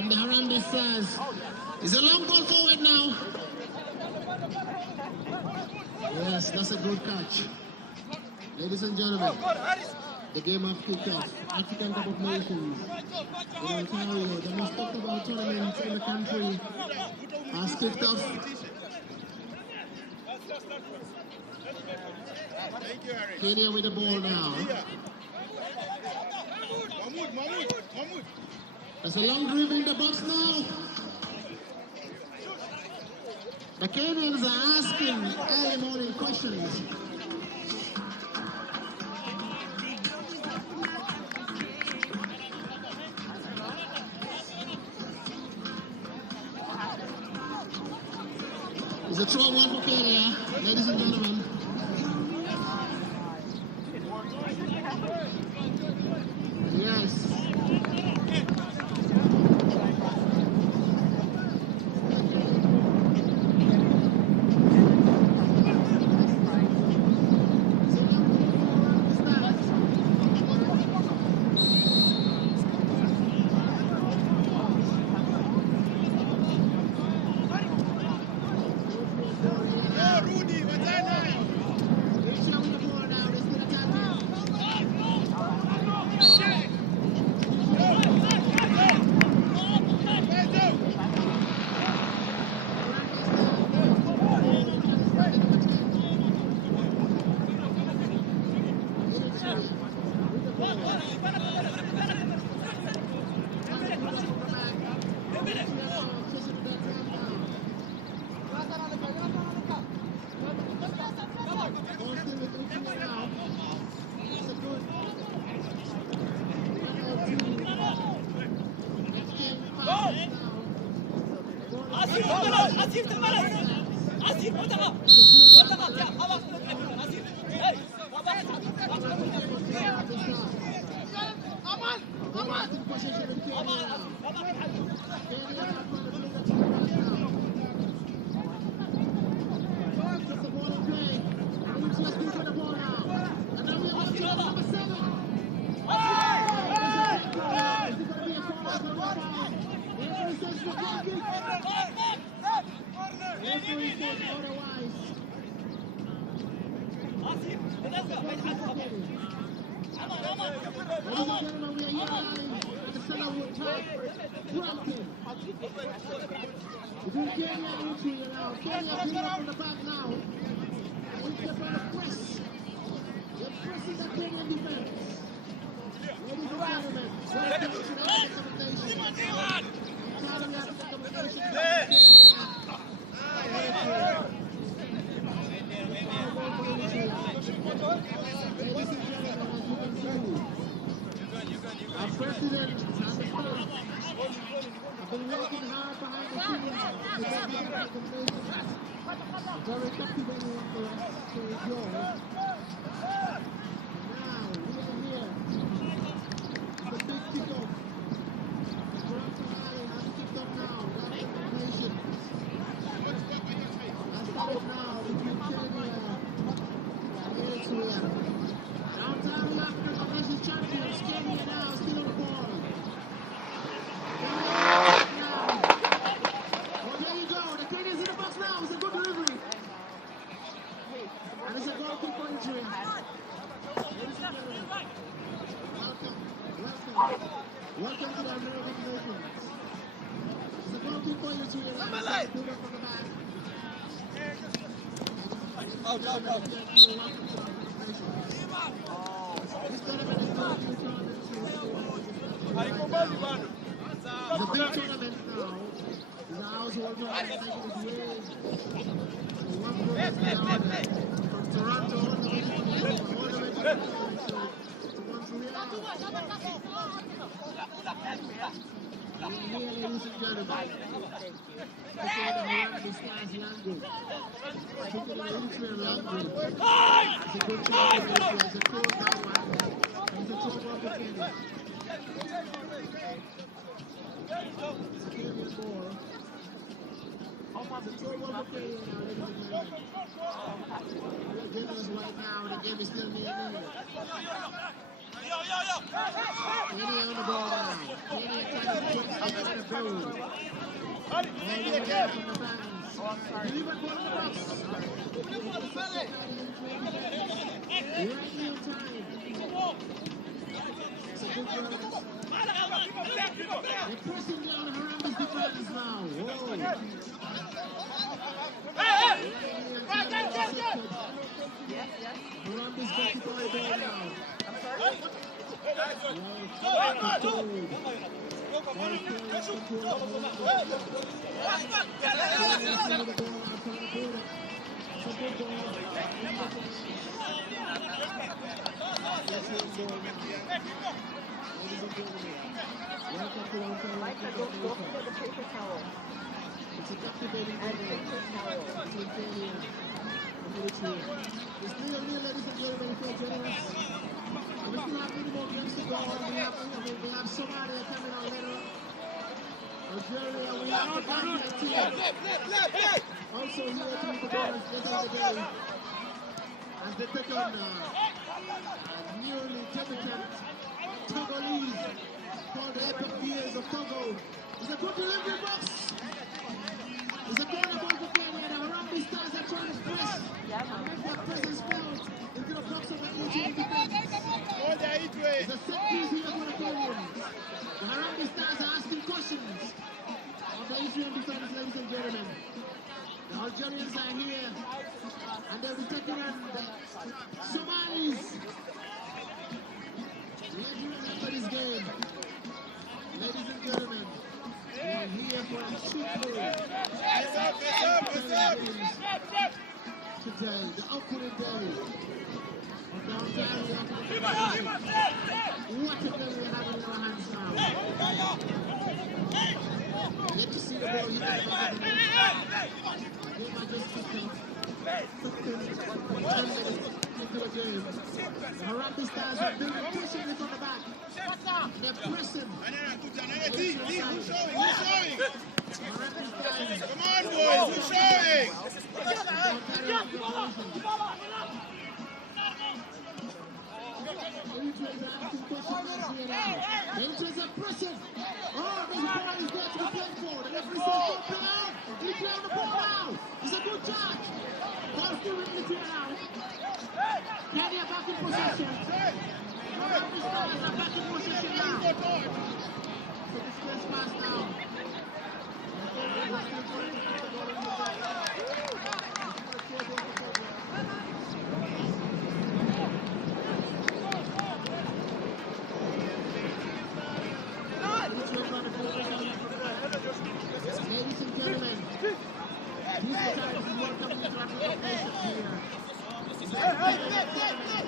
from the Harambee Stars. It's a long ball forward now. Yes, that's a good catch. Ladies and gentlemen, the game has kicked off. African Cup of Nations in Ontario, the most talked about tournament in the country, has kicked off. Kenya with the ball now. There's a long dribble in the box now. The Kenyans are asking early morning questions. It's a strong one for Kenya, ladies and gentlemen. Yes. Build. All the way from the fans. Delivered ball in the box. Right in time. It's a good run. They're pressing down Harambe's defense now. Whoa. Harambe's got the ball now. It's a captivating game. It's 3-0, ladies and gentlemen, if you're joining us. We still have many more games to go on. We have Somalia coming on later. Algeria, we have the Gambia team. Also here to meet the bonus later in the day. As they take on newly debutant Togolese called the Epic Years of Togo. It's a good delivery box. It's a corner ball for Kenya. The Harambe Stars are trying to press. And make their presence felt into the box of the Eritrean defense. It's a set piece here for the Kenyans. The Harambe Stars are asking questions of the Eritrean defense, ladies and gentlemen. The Algerians are here, and they'll be taking on the Somalis. Let's remember this game. Ladies and gentlemen, we are here for a shooting. Today, the opening day of the Ontario. What a day we have in our hands now. Yet to see the ball hit the game. I just 15 minutes into the game. The Harambe Stars are pushing it on the back. They're pressing. Who's showing? Come on, boys, who's showing? The Eritreans are pressing. Oh, this ball is there to be played for. The referee says don't play out. He play on the ball now. It's a good charge. Ball still in the clear now. Kenya back in possession. The Harambe Stars are back in possession now. So this first pass now. Ladies and gentlemen, these guys are welcome to the nation here. These are the champions here, Kenya.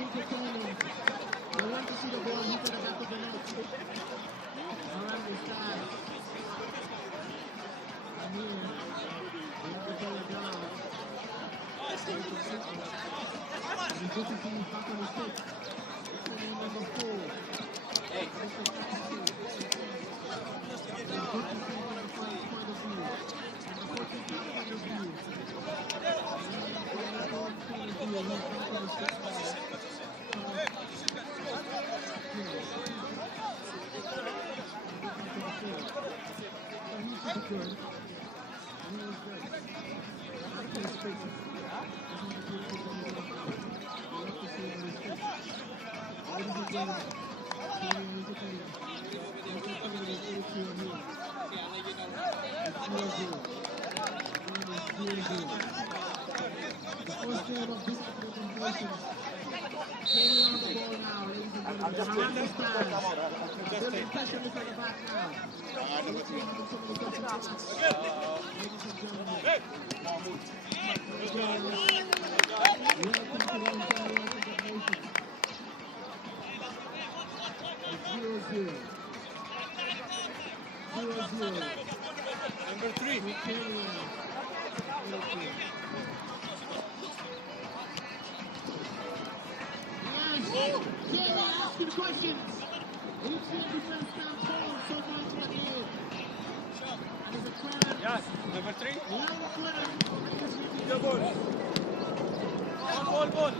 Entertaining. They want to see the ball hit at the back of the net. Around the side. And here, they have to play it down. And this is back on the stick. This is number 4. Hey. This is number 2. And put the thing on the front point of view. And the 14th point of view. Number 3. Kenya asking questions. Eritrea defense stands forward so far into the game. And there's a corner. Yes, number 3. Long corner. The ball. Ball.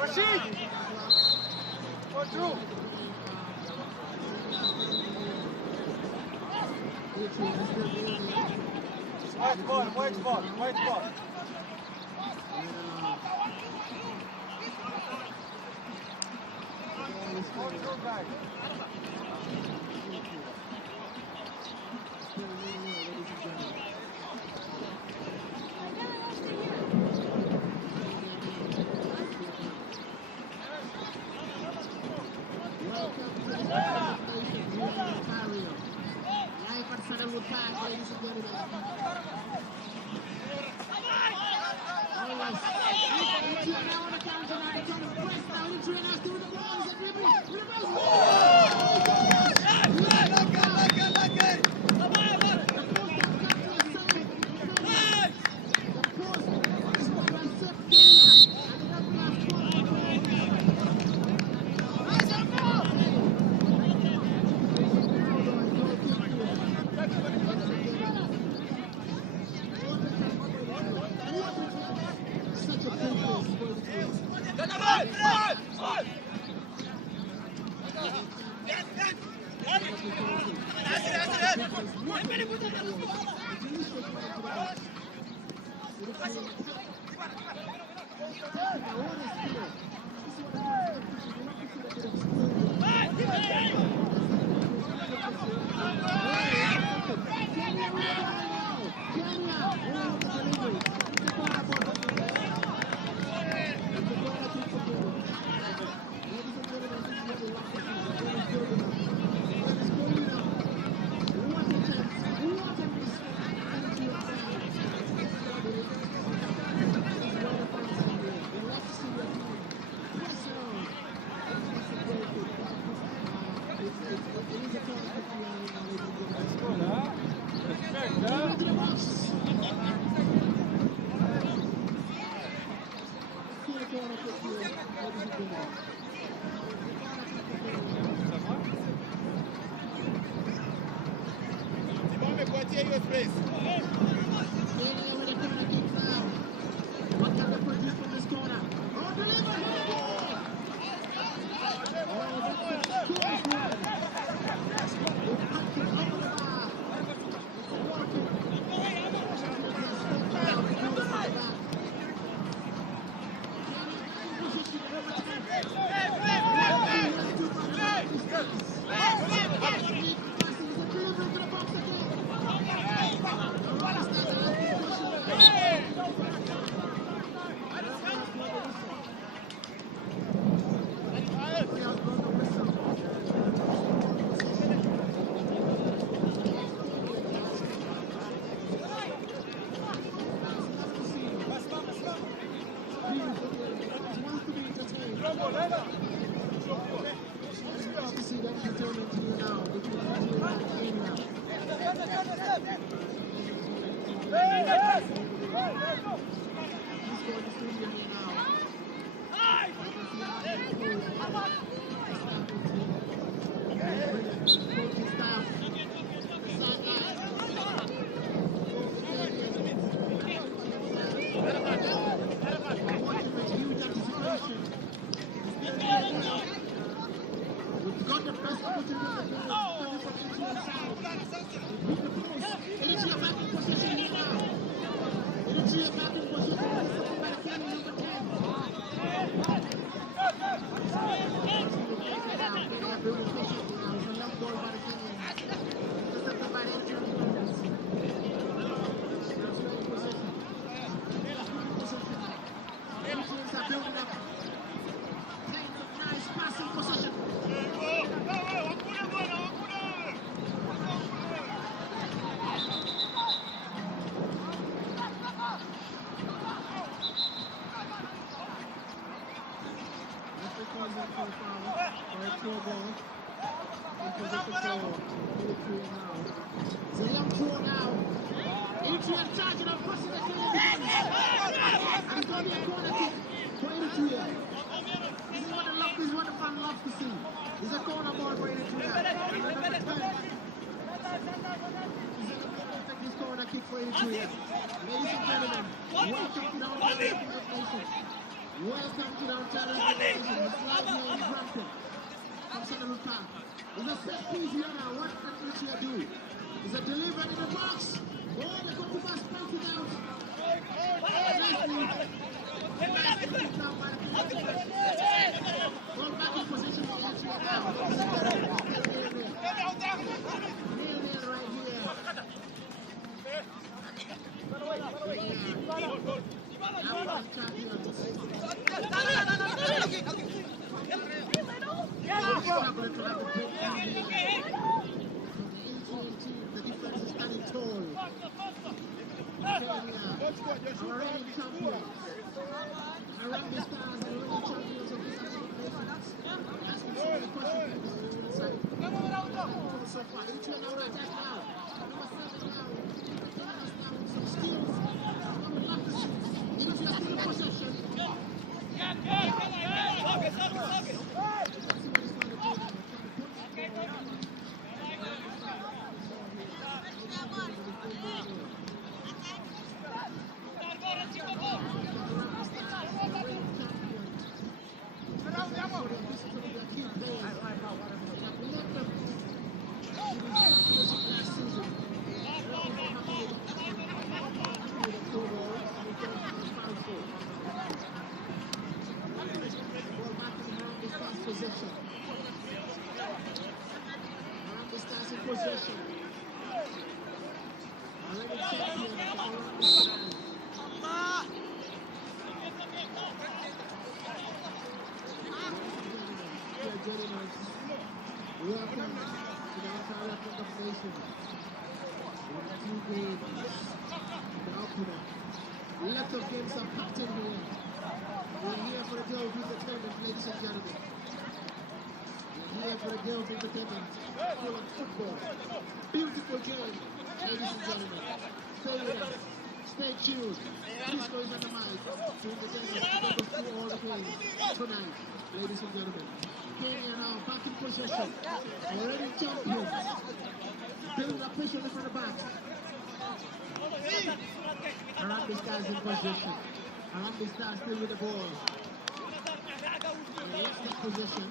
Rashid! Go through! White ball. Go through, guys. possession. Already champion around the line. Joining us. Welcome to the Eritrea Cup of Nations. We have 2 games. The opener. Lots of games are packed in here. We're here for the day of entertainment, ladies and gentlemen. We're here for the day of entertainment. Full of football. Beautiful game, ladies and gentlemen. Stay with us. Stay tuned. Cisco is on the mic to entertain us. Take us through all the games tonight, ladies and gentlemen. Kenya now back in possession. Already champions. Building up pressure from the back. Arambi Stars in possession. Arambi Stars still with the ball. Let's take possession.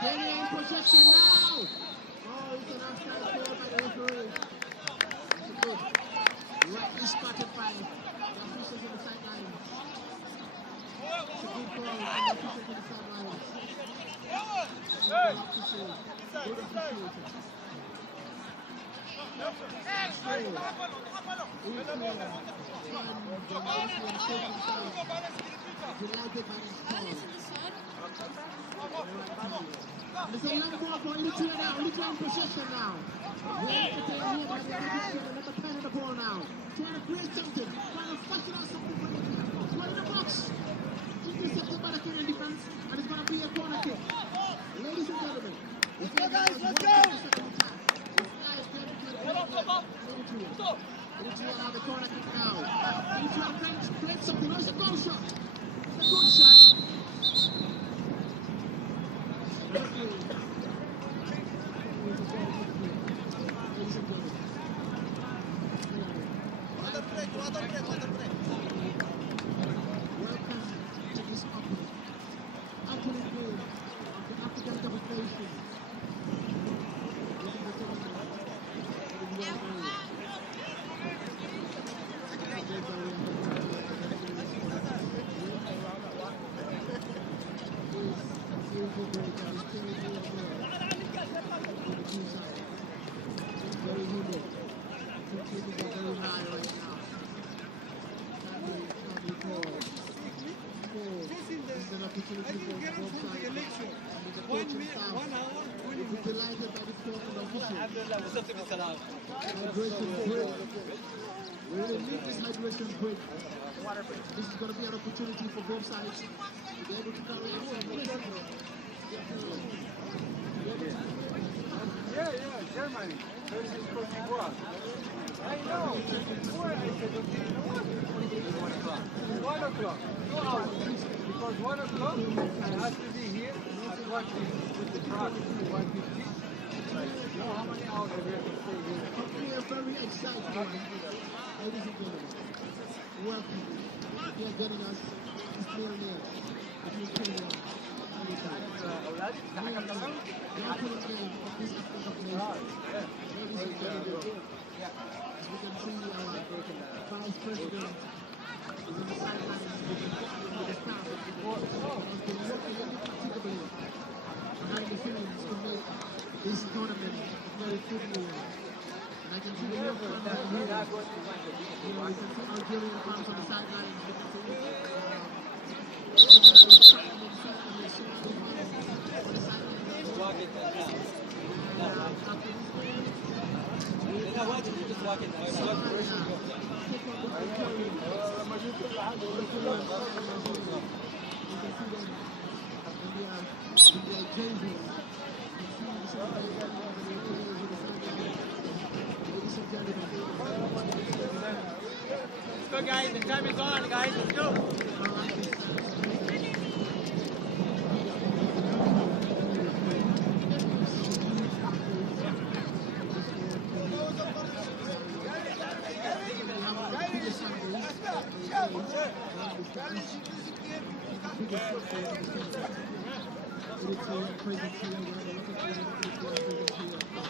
Kenya in possession now. Oh, it's an offside call by the referee. That's good. Rightly spotted by the officials on the sideline. It's a good call by the officials on the sideline. Good officials. Good officials. Delighted by this call. There's a long ball for Eritrea now. Eritrea in possession now. We're entertained here by the Eritrea, number 10 of the ball now. Trying to create something. Trying to fashion out something for Eritrea. One in the box. Intercepted by the Kenyan defense. And it's going to be a corner kick. Ladies and gentlemen. Let's go, guys. Let's go. Eritrea have the corner kick now. Eritrea trying to create something. Oh, it's a goal shot. It's a good shot. Welcome to this opening game of the African Cup of Nations. We really need this hydration break. This is going to be an opportunity for both sides to be able to carry out some pressure. Yeah, Germany versus Cote d'Ivoire. I know. Before I said, okay, you know what? 1 o'clock. 2 hours. Because 1 o'clock, I have to be here at watching with the truck at 1:15. You know how many hours I have to stay here? We are very excited, ladies and gentlemen. Welcome. You are getting us this meal between Kenya and Eritrea. The opening game of this African Cup of Nations. Ladies and gentlemen, as we can see, our Vice President is on the sidelines with the staff. Has been working indefatigably behind the scenes to make this tournament very football. And I can see the real fans are here. You know, we can see Algerian fans on the sidelines. We can see Let's go, guys. The time is on, guys. Let's go. biggest factor in the tournament. Eritrea presence here, we have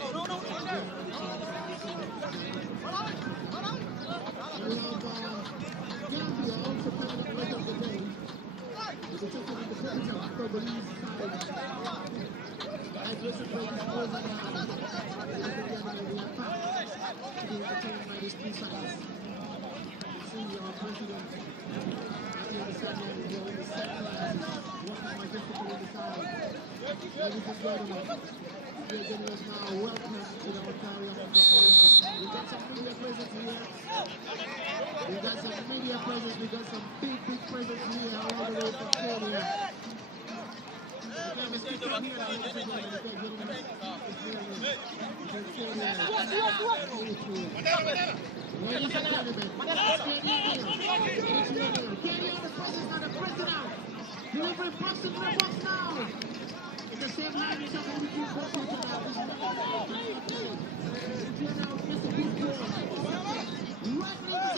a lot of players from Eritrea presence here. And we have Gambia also playing at the end of the day. With the taking on the predator after the lead side. Aggressive play is over now. Ladies and gentlemen, we are back to be entertained by these 2 seconds. See our president. The second is in the second classes. One majestic in the side. Ladies and gentlemen, we are getting us now. Welcome to the Ontario Corporation. We got some media presence here. We got some media presence. We got some big presence here all the way from Kenya. The game is still here, ladies and gentlemen. The game is here. Ladies and gentlemen, Kenya on the presence and the pressing out. Delivering box to the box now. In the same line, it's going to be box to the box. Now, just a big goal. Right into the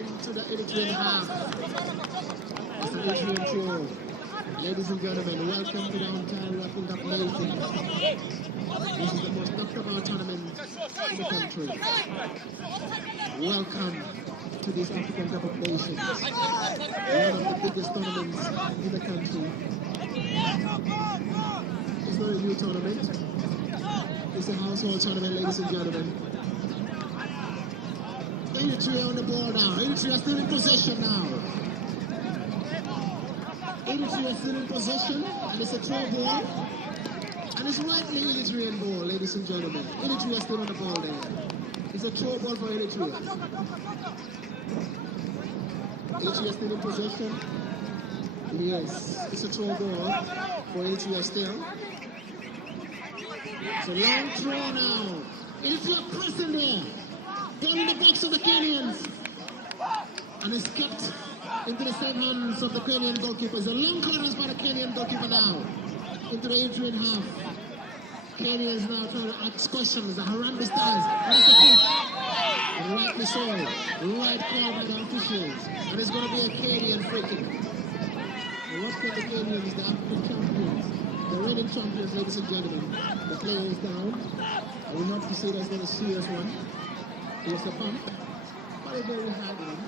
into the Eritrean half. It's the Eritrean show. Ladies and gentlemen, welcome to the Ontario African Cup Nations. This is the most talked about tournament in the country. Welcome to this African Cup of Nations. One of the biggest tournaments in the country. It's not a new tournament. It's a household tournament, ladies and gentlemen. Eritrea on the ball now. Eritrea still in possession now. Eritrea still in possession, and it's a throw ball. And it's rightly Eritrean ball, ladies and gentlemen. Eritrea still on the ball there. It's a throw ball for Eritrea. Eritrea still in possession. Yes, it's a throw ball for Eritrea still. It's a long throw now. Eritrea pressing there. Ball in the box of the Kenyans. And it's kept into the same hands of the Kenyan goalkeeper. It's a long clearance by the Kenyan goalkeeper now. Into the Eritrean half. Kenya is now trying to ask questions. The Harambee Stars. And it's a pitch. And rightly so. Right call by the officials. And it's going to be a Kenyan free kick. And what's got the Kenyans, the African champions, the reigning champions, ladies and gentlemen. The player is down. I will not to say that's not a serious one. It was a bump, but a very hard one.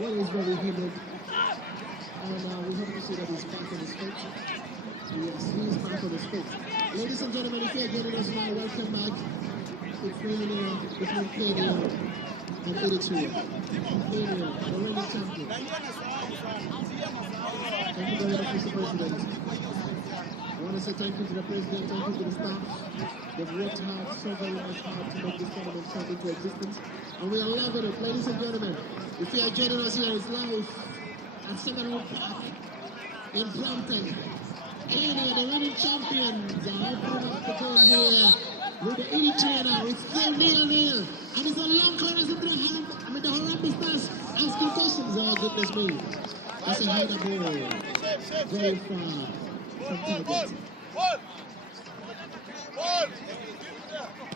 Well, it's very humid. And we hope to see that he's back on his feet. Yes, he is back on his feet. Ladies and gentlemen, if you're getting us now, welcome back. It's 3-0 between Kenya and Eritrea. Kenya, the reigning champions. Thank you very much, Mr. President. I want to say thank you to the President, thank you to the staff. They've worked hard, so very much hard to make this tournament come into existence. And we are loving it, ladies and gentlemen. If you are joining us here, it's live at Second Park in Brampton. Kenya, the reigning champions, are opening up the game here with the Eritrea now. It's still 0-0. And it's a long corner into the Harambee Stars asking questions. Oh, goodness me. That's a header ball. Very far.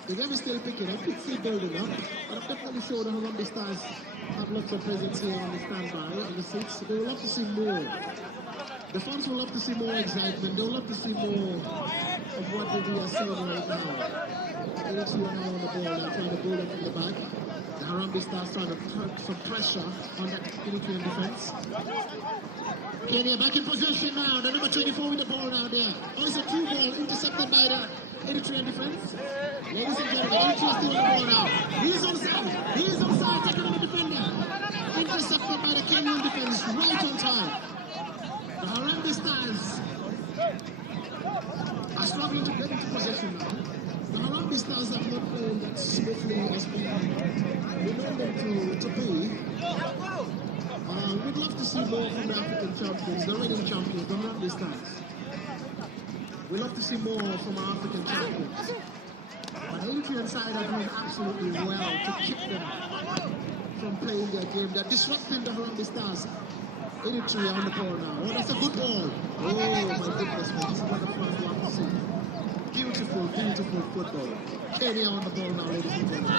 The game is still picking up, it's still building up, but I'm definitely sure the Harambee Stars have lots of presence here on the standby, on the seats. They will love to see more. The fans will love to see more excitement, they'll love to see more of what we are seeing right now. Eritrea now on the ball, they're trying to build it from the back. The Harambee Stars trying to put some pressure on that Eritrean defense. Kenya back in possession now. The number 24 with the ball now there. Oh, it's a through ball intercepted by the Eritrean defense. Ladies and gentlemen, Eritrea still on the ball now. He's onside. He's onside. Taken on the defender. Intercepted by the Kenyan defense right on time. The Harambee Stars are struggling to get into possession now. The Harambee Stars have not played that swiftly as we know them to be. We'd love to see more from the African champions, the reigning champions, the Harambee Stars. We'd love to see more from our African champions. But the Eritrean side are doing absolutely well to keep them from playing their game. They're disrupting the Harambee Stars. Eritrea on the ball now. Oh, that's a good ball. Oh, my goodness, man. This is what the fans love to see. Beautiful, beautiful football. Kenya on the ball now, ladies and gentlemen.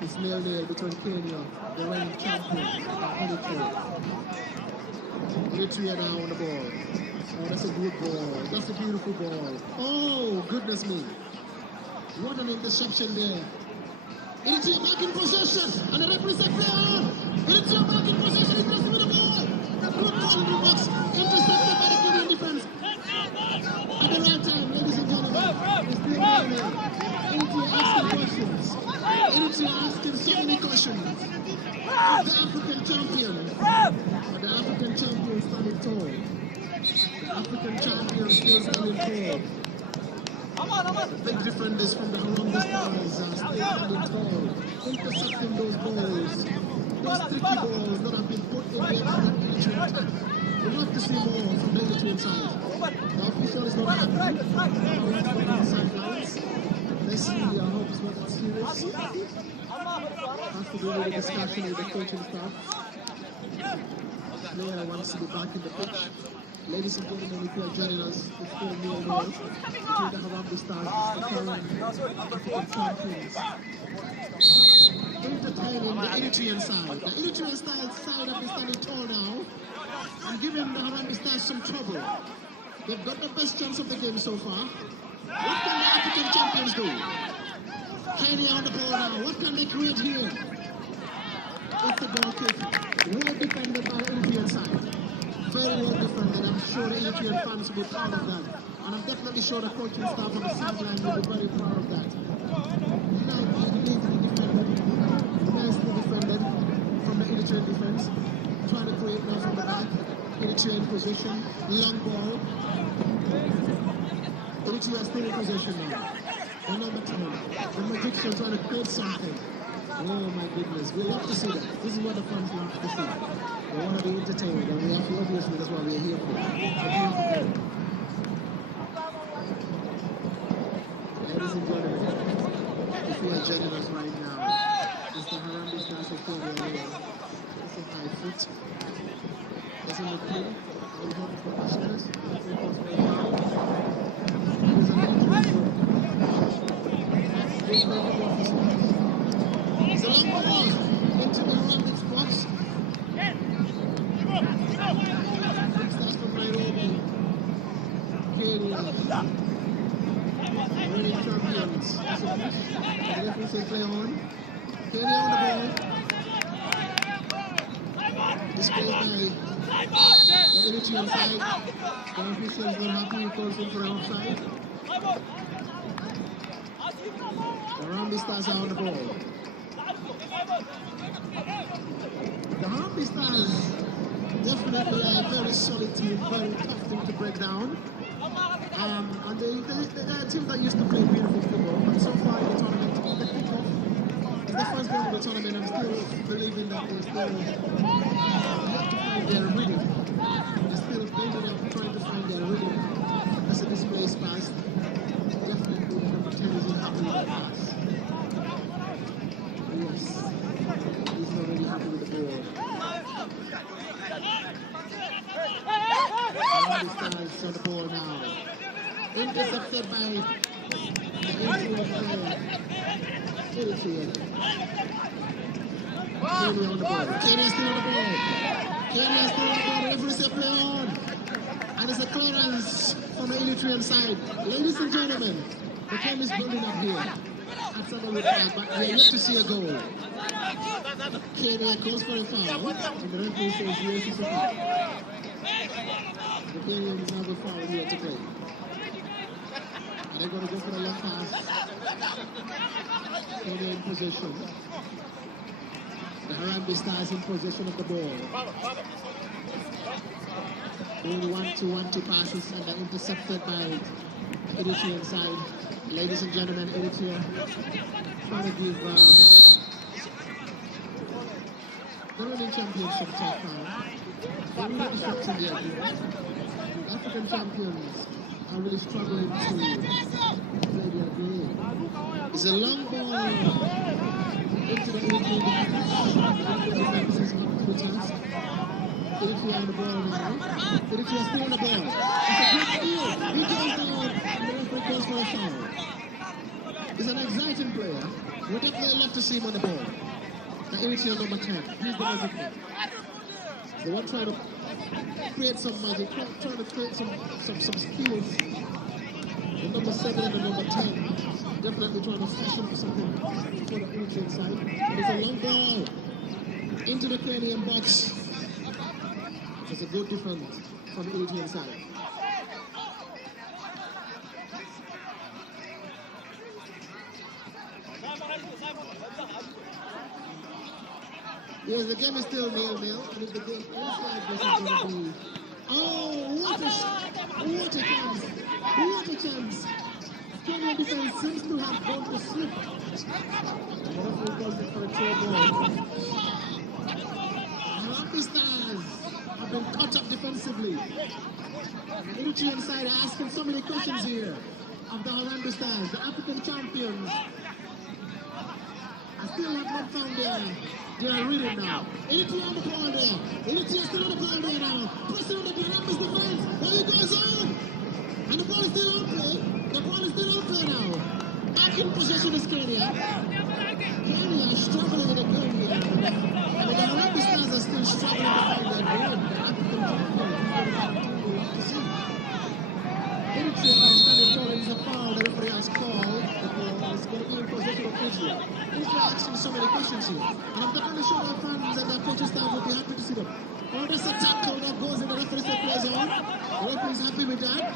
It's nil-nil between Kenya, the reigning champion, and Eritrea. Eritrea now on the ball. Oh, that's a good ball. That's a beautiful ball. Oh, goodness me. What an interception there. Eritrea back in possession. And the referee said play on. Eritrea back in possession. He's going to win the ball. That good ball in the box. Intercepted by the Kenyan defense. At the right time, ladies and gentlemen. It's still nil-nil. Eritrea asking questions. Eritrea asking so many questions. Of the African champion. But the African champion standing tall. The African champion still standing tall. The big difference from the Harambee Stars are still standing tall, intercepting those balls, those tricky balls that have been put in the Eritrean attack. We'd love to see more from the Eritrean side. The official is not happy. Sidelines. Let's see, I hope it's not that serious. Has to do with the discussion with the coaching staff. Player wants to be back in the pitch. Ladies and gentlemen, if you are joining us, it's still nil-nil between the Harambee Stars, the current African champions. Entertaining the Eritrean side. The Eritrean side have been standing tall now and giving the Harambee Stars some trouble. They've got the best chance of the game so far. What can the African champions do? Kenya on the ball now. What can they create here? It's the goal kick. Well defended by the Eritrean side. Very well defended. I'm sure the Eritrean fans will be proud of that. And I'm definitely sure the coaching staff on the sideline will be very proud of that. Nicely defended from the Eritrean defense. Trying to create now from the back. Eritrean position. Long ball. Eritrea still in position now. The number 10. The Magician trying to create something. Oh my goodness, we love to see that. This is what the fans love to see. They want to be entertained, and we have to, obviously, that's what we're here for. Ladies and gentlemen, if you are joining us right now, it's the Harambee Stars of Kenya. It's a high foot. It's in the play. We have professionals. It's a long ball into the Harambee box. Starts from Nairobi. Kenya. Reigning champions. The referee says play on. Kenya on the ball. Displayed by the Eritrean side. The officials were happy with calling for an offside. The Harambee Stars are on the ball. The Harambee Stars definitely are a very solid team, very tough team to break down. And they're a team that used to play beautiful football, but so far in the tournament, the kickoff is the first game of the tournament. I'm still believing that they still have to find their rhythm. They're still building up, trying to find their rhythm. As the display is passed, definitely the number 10 is not happy with the pass. Yes, he's not really happy with the ball. Harambee Stars on the ball now. Intercepted by the Eritrean player. Eritrea. Kenya on the ball. Kenya still on the ball. Kenya still on the ball. The referee said play on. And it's a clearance from the Eritrean side. Ladies and gentlemen, the game is building up here. At Summerwood Park, but we are yet to see a goal. Kenya calls for a foul, and the referee says yes, it's a foul. The Kenyans have a foul here to play. And they're going to go for the long pass. Kenya in possession. The Harambee Stars in possession of the ball. Only 1-2 passes, and they're intercepted by Eritrea inside. Ladies and gentlemen, Eritrea trying to give the reigning champions some tough time. They're really disrupting their game. The African champions are really struggling to play their game. It's a long ball into the Eritrean defense. Is up to the task. Eritrea on the ball now. Eritrea still on the ball. It's a good steal. He goes down, and the referee goes for a foul. He's an exciting player. We definitely love to see him on the ball. The Eritrea number 10. He's the magic man. They want trying to create some magic, trying to create some skills. The number 7 and the number 10 definitely trying to fashion for something for the Eritrean side. It's a long ball into the Kenyan box. It's a good defense from the Eritrean side. Yes, the game is still 0-0, and if the game inside this is going to be... Oh, what a chance! What a chance! Kenyan defense seems to have gone to sleep. The referee calls it for a throw ball. Harambee Stars have been caught up defensively. The Eritrean side are asking so many questions here of the Harambee Stars, the African champions. I still have not found their rhythm now. Eritrea on the ball there. Eritrea still on the ball there now. Pressing on the Harambee defense. There he goes on. And the ball is still on play. The ball is still on play now. Back in possession is Kenya. Kenya is struggling in the game here. But the Harambee Stars are still struggling to find their game. The African champions will have to see. Eritrea now standing tall. It's a foul the referee has called. The ball is going to be in possession of Eritrea. Eritrea asking so many questions here. And I'm definitely sure our fans and their coaching staff will be happy to see them. Oh, there's a tackle that goes in the referee that plays on. The referee is happy with that.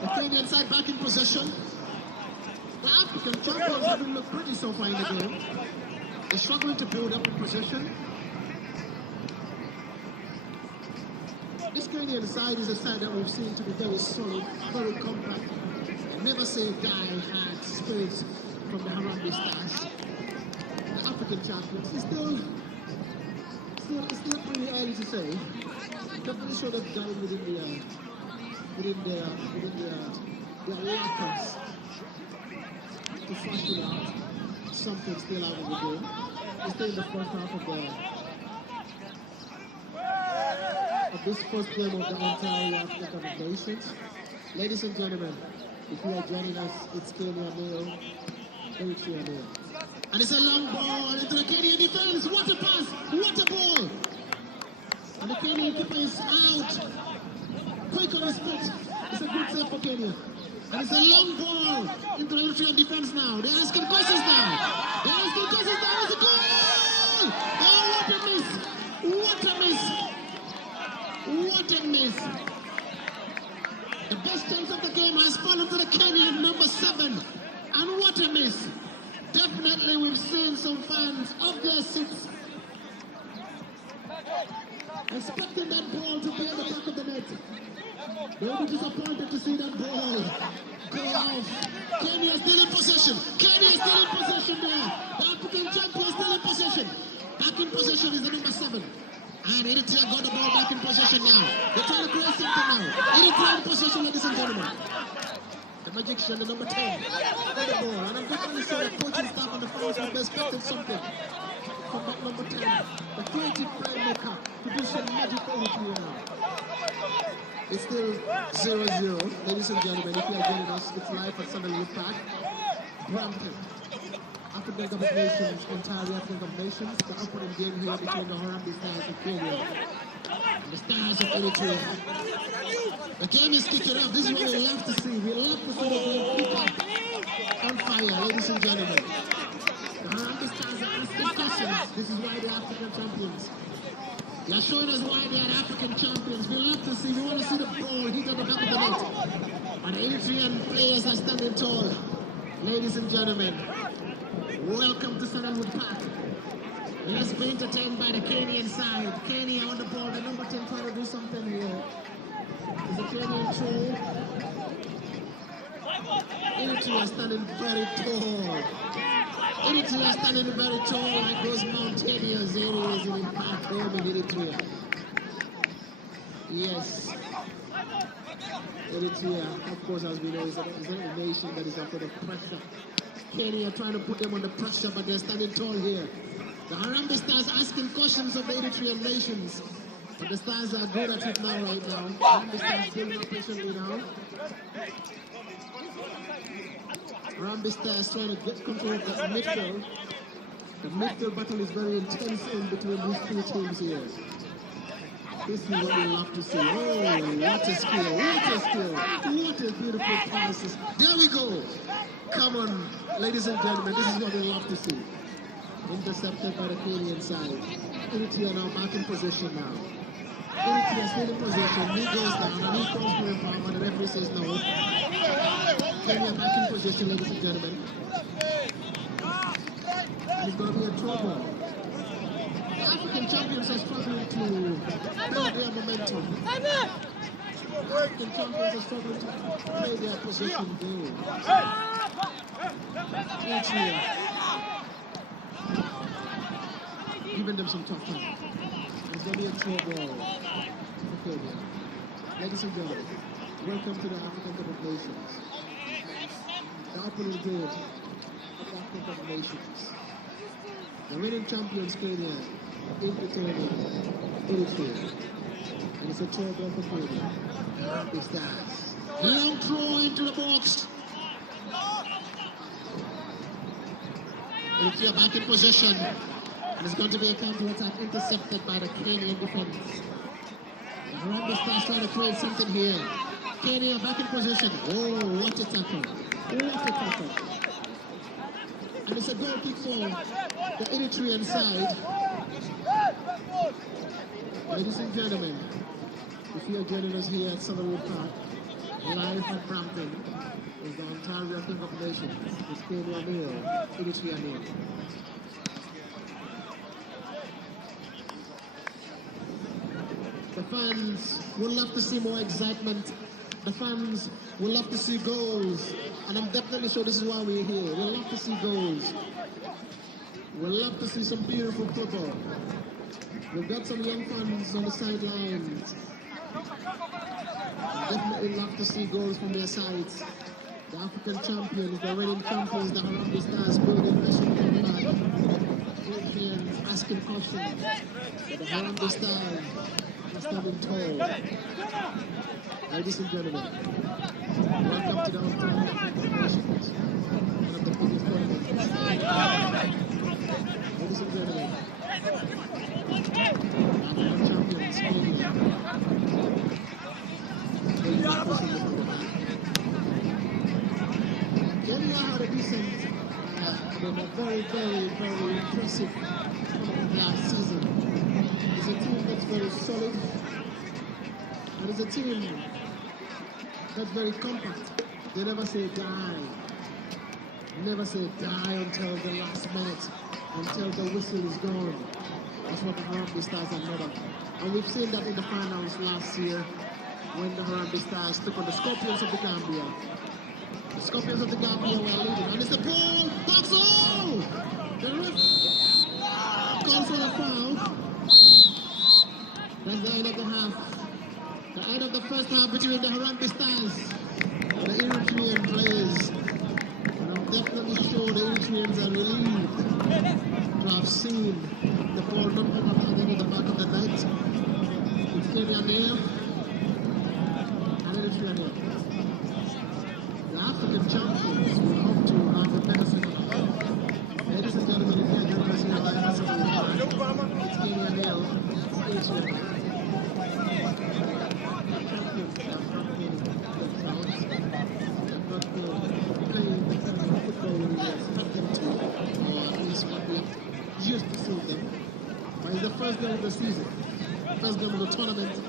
The Kenyan side back in possession. The African champions haven't looked pretty so far in the game. They're struggling to build up in possession. This Kenyan side is a side that we've seen to be very solid, very compact. I never say a guy had space from the Harambee Stars. The African champions is still pretty early to say. Definitely should have done within their lockers to fight out something still out of the game. It's still in the first half of this first game of the entire African Cup of Nations. Ladies and gentlemen, if you are joining us, it's Kenya Mail, Eritrea Mail. And it's a long ball into the Kenyan defense. What a pass! What a ball! And the Kenyan keeper is out. Quick on his feet. It's a good save for Kenya. And it's a long ball into the Eritrean defense now. They're asking questions now. They're asking questions now. It's a goal! Oh, what a miss! What a miss! What a miss! The best chance of the game has fallen to the Kenyan number 7. And what a miss! Definitely we've seen some fans of their seats expecting that ball to be at the back of the net. They will be disappointed to see that ball go off. Kenya is still in possession. Kenya is still in possession there. The African champion is still in possession. Back in possession is the number 7. And Eritrea got the ball back in possession now. They're trying to create something now. Eritrea in possession, ladies and gentlemen. The magician, the number 10, got the ball. And I'm definitely sure the coaching staff and the fans will be expecting something from that number 10. The creative playmaker to do some magic for Eritrea now. It's still 0-0, ladies and gentlemen. If you are joining us, it's live at Sunderland Park, Brampton. African Cup of Nations, entirely African Cup of Nations. The opening game here between the Harambee Stars of Kenya and the Stars of Eritrea. The game is kicking off. This is what we love to see. We love to see the game kick off on fire, ladies and gentlemen. The Harambee Stars are asking questions. This is why they're African champions. They're showing us why they are African champions. We love to see, we want to see the ball hit at the back of the net. But the Eritrean players are standing tall. Ladies and gentlemen, welcome to Sandalwood Park. Let's be entertained by the Kenyan side. Kenya on the ball, the number 10 trying to do something here. It's a Kenyan throw. Eritrea standing very tall. Eritrea standing very tall like those mountainous areas in back home in Eritrea. Yes. Eritrea, of course, as we know, is a nation that is under the pressure. Kenya trying to put them under pressure, but they're standing tall here. The Harambee Stars asking questions of the Eritrean nations. But the Stars are good at it now, right now. Harambee Stars building up patiently now. Harambee Stars trying to get control of the midfield. The midfield battle is very intense in between these two teams here. This is what we love to see. Oh, what a skill, what a skill, what a beautiful passes. There we go. Come on, ladies and gentlemen, this is what we love to see. Intercepted by the Kenyan side. Eritrea now back in position now. Eritrea still in position. He goes down and he calls for a foul, and the referee says no. Kenya back in position, ladies and gentlemen. And it's going to be a throw ball. The African champions are struggling to build their momentum. African champions are struggling to play their position game. Eritrea giving them some tough time. It's going to be a throw ball. Okay, yeah. Ladies and gentlemen, welcome to the African Cup of Nations. The opening game of the African Cup of Nations. The reigning champions, Kenya, infiltrating Eritrea. And it's a throw ball for Kenya. Harambee Stars. Long throw into the box. Eritrea back in possession. And it's going to be a counter-attack intercepted by the Kenyan defense. The Harambee Stars trying to create something here. Kenya back in position. Oh, what a tackle. What a tackle. And it's a goal kick for the Eritrean side. Ladies and gentlemen, if you are joining us here at Sandalwood Park, live from Brampton, is the Ontario Cup of Nations. It's Kenya 0, Eritrea 0. The fans would love to see more excitement. The fans would love to see goals. And I'm definitely sure this is why we're here. We love to see goals. We love to see some beautiful football. We've got some young fans on the sidelines. Definitely love to see goals from their sides. The African champions, the reigning champions, the Harambee Stars building pressure from the back. Europeans asking questions. The Harambee Stars standing tall. Ladies and gentlemen, welcome to the Ontario Cup of Nations, one of the biggest tournaments. Ladies and gentlemen, African champions, Kenya. Kenya had a decent, a very impressive last season. It's a team that's very solid, and it's a team that's very compact. They never say die. Never say die until the last minute, until the whistle is gone. That's what the Harambee Stars are not of. And we've seen that in the finals last year when the Harambee Stars took on the Scorpions of the Gambia. The Scorpions of the Gambia were leading, and it's the ball, box, oh! The ref calls for a foul. That's the end of the half. The end of the first half between the Harambee Stars and the Eritrean players. And I'm definitely sure the Eritreans are relieved to have seen the ball not come up again in the back of the net. It's Kenya there and Eritrea there. The African champions will hope to have the benefit of it. Ladies and gentlemen, if you're joining us here live at Sandalwood, it's Kenya there. Eritrea. First game of the tournament.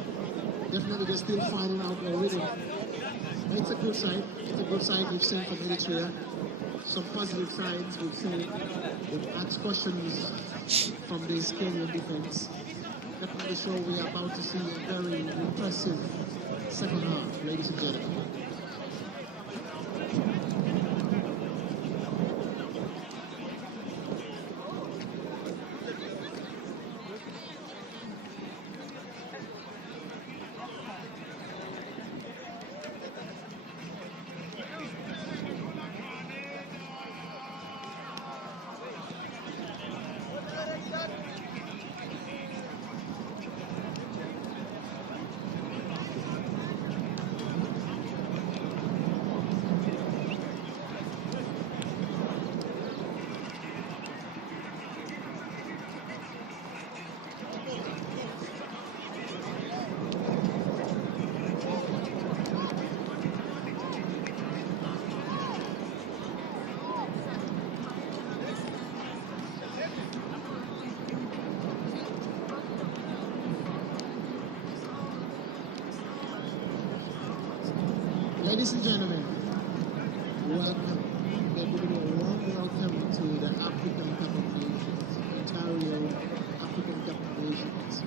Definitely they're still finding out their rhythm. But it's a good side. It's a good side we've seen from Eritrea. Some positive signs we've seen with asked questions from this Kenyan defense. Definitely show we are about to see a very impressive second half, ladies and gentlemen. Ladies and gentlemen, welcome. Everybody, a warm welcome to the African Cup of Nations, Ontario African Cup of Nations.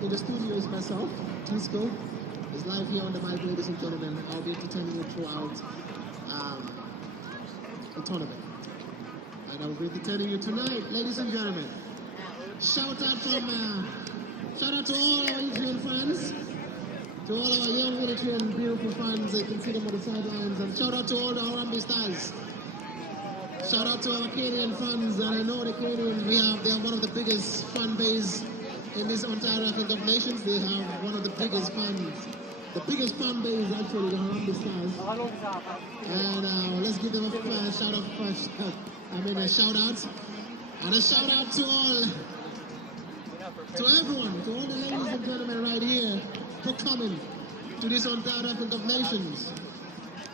In the studio is myself, Tisco, is live here on the mic, ladies and gentlemen. I'll be entertaining you throughout the tournament. And I'll be entertaining you tonight, ladies and gentlemen. Shout out to all our Eritrean friends. To all our young Eritrean beautiful fans, you can see them on the sidelines. And shout out to all the Harambee stars. Shout out to our Kenyan fans. And I know the Kenyans, they have one of the biggest fan base in this Ontario African Cup of Nations. They have one of the biggest fans. The biggest fan base actually, the Harambee stars. And let's give them a shout out first. A shout out. And a shout out to all, to everyone, to all the ladies and gentlemen right here, for coming to this Ontario African Cup of Nations.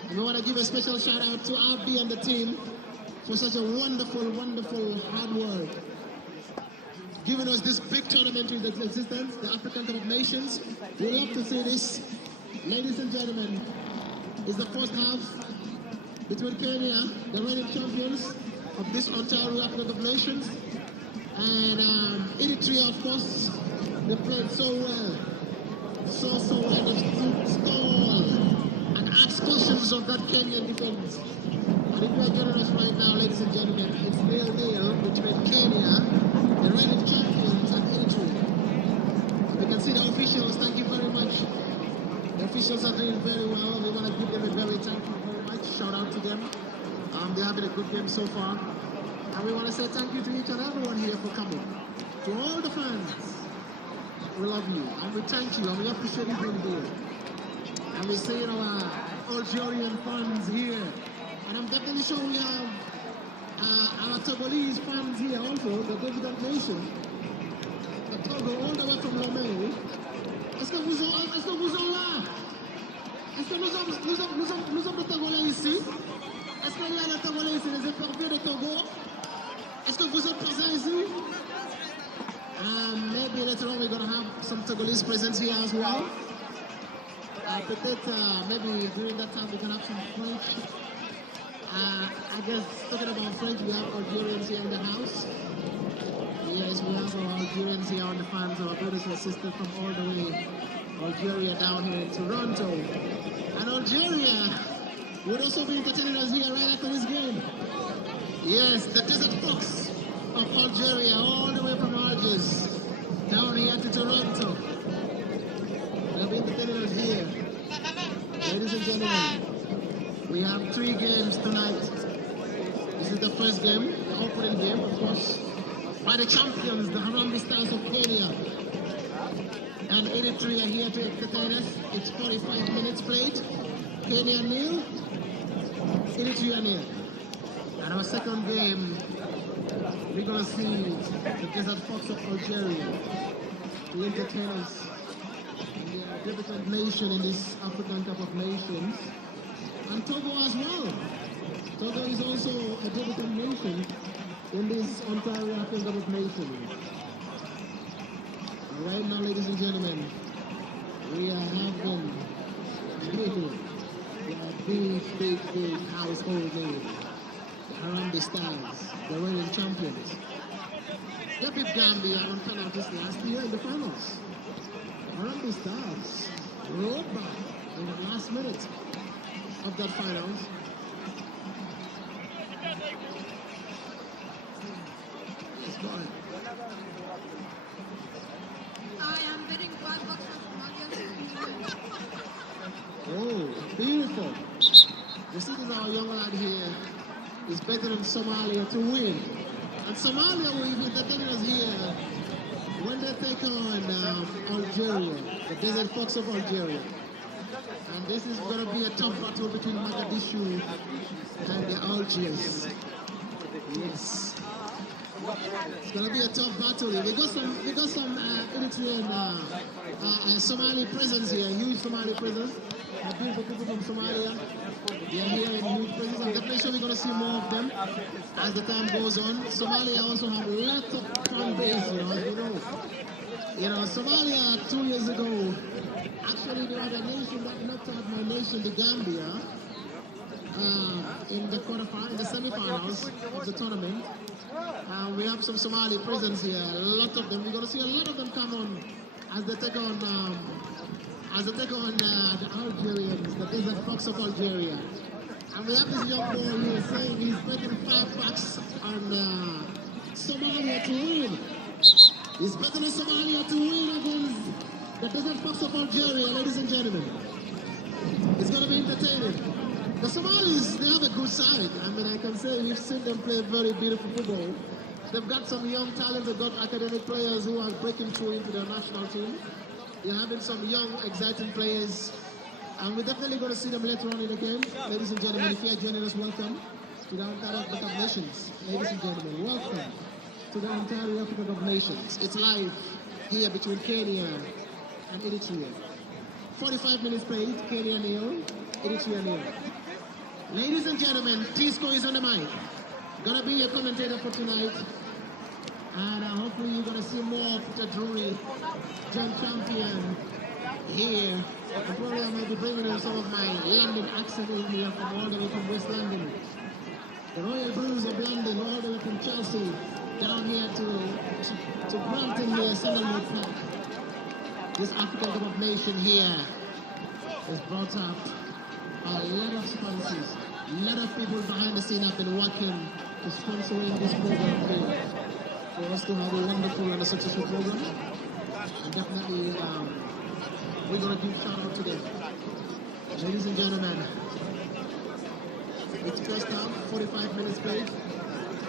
And we want to give a special shout out to Abby and the team for such a wonderful, wonderful hard work. Giving us this big tournament in existence, the African Cup of Nations. We love to see this. Ladies and gentlemen, it's the first half between Kenya, the reigning champions of this Ontario African Cup of Nations, and Eritrea, of course. They played so well. So well, they stood tall and asked questions of that Kenyan defense. And if you are joining us right now, ladies and gentlemen, it's 0-0 between Kenya, the reigning champions, and Eritrea. You can see the officials, thank you very much. The officials are doing very well. We want to give them a very thank you very much. Shout out to them. They're having a good game so far. And we want to say thank you to each and everyone here for coming. To all the fans. We love you, and we thank you, and we appreciate you being here. And we see our Algerian fans here. And I'm definitely sure we have our Togolese fans here also, the Dividend Nation. The Togo, all the way from Lomé. Est-ce que vous êtes là? Est-ce que nous sommes des Togolais ici? Est-ce qu'il y a des Togolais ici, les éperviers de Togo? Est-ce que vous êtes présents ici? Maybe later on we're going to have some Togolese presence here as well. Maybe during that time we can have some French. I guess talking about French, we have Algerians here in the house. Yes, we have our Algerians here on the fans, our brothers and sisters from all the way Algeria down here in Toronto. And Algeria would also be entertaining us here right after this game. Yes, the Desert Fox of Algeria, all the way from Algiers, down here to Toronto. They'll be entertaining us here. Ladies and gentlemen, we have 3 games tonight. This is the first game, the opening game, of course, by the champions, the Harambee Stars of Kenya. And Eritrea here to entertain us. It's 45 minutes played. Kenya nil, Eritrea nil. And our second game, we're going to see the Desert Fox of Algeria to entertain us. And they are a debutant nation in this African Cup of Nations. And Togo as well. Togo is also a debutant nation in this Ontario African Cup of Nations. right now, ladies and gentlemen, we are having big household name. Harambe Stars, the reigning champions. They beat Gambia on penalties last year in the finals. Harambe Stars rolled back in the last minute of that finals. It's gone. I am betting $5 on Somalia. Oh, beautiful. You see this our young lad here is better than Somalia to win. And Somalia will be entertaining us here when they take on Algeria, the Desert Fox of Algeria. And this is going to be a tough battle between Mogadishu and the Algiers. Yes. It's going to be a tough battle here. We got some Eritrean Somali presence here, huge Somali presence. Beautiful people from Somalia. They are here in huge presence. I'm definitely sure we're going to see more of them as the time goes on. Somalia also have lots of fan base, as you know. Somalia 2 years ago, actually they were the nation that knocked out my nation, the Gambia, in the semi-finals of the tournament. We have some Somali presence here, a lot of them. We're going to see a lot of them come on as they take on the Algerians, the Desert Fox of Algeria. And we have this young boy here saying he's betting $5 on Somalia to win. He's betting on Somalia to win against the Desert Fox of Algeria, ladies and gentlemen. It's going to be entertaining. The Somalis, they have a good side. I mean, I can say we've seen them play very beautiful football. They've got some young talent, they've got academic players who are breaking through into their national team. They're having some young, exciting players. And we're definitely going to see them later on in the game. Ladies and gentlemen, if you are joining us, welcome to the entire Africa of Nations. Ladies and gentlemen, welcome to the entire Africa of Nations. It's live here between Kenya and Eritrea. 45 minutes played, Kenya nil, Eritrea nil. Ladies and gentlemen, Tisco is on the mic. Gonna be your commentator for tonight. And hopefully you're gonna see more of the Drury, John Champion here. And probably I might be bringing in some of my London accent in here from all the way from West London. The Royal Blues of London, all the way from Chelsea, down here to Brampton here, Sandalwood Park. This African Cup of Nation here has brought up a lot of sponsors. A lot of people behind the scene have been working to sponsoring this program here for us to have a wonderful and a successful program. And definitely we're going to give shout out to them. Ladies and gentlemen, it's first half, 45 minutes played,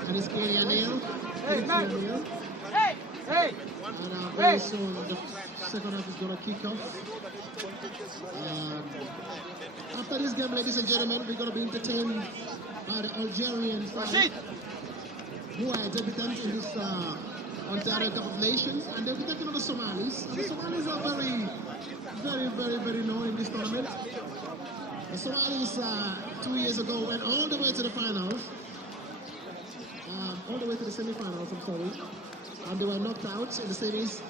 and it's Kenya nil. Hey, man! Hey! And very soon the second half is going to kick off. After this game, ladies and gentlemen, we're going to be entertained by the Algerian side, who are debutants in this Ontario Cup of Nations, and they'll be taking on the Somalis. And the Somalis are very known in this tournament. The Somalis 2 years ago went all the way to the finals, all the way to the semi-finals, I'm sorry, and they were knocked out in the series.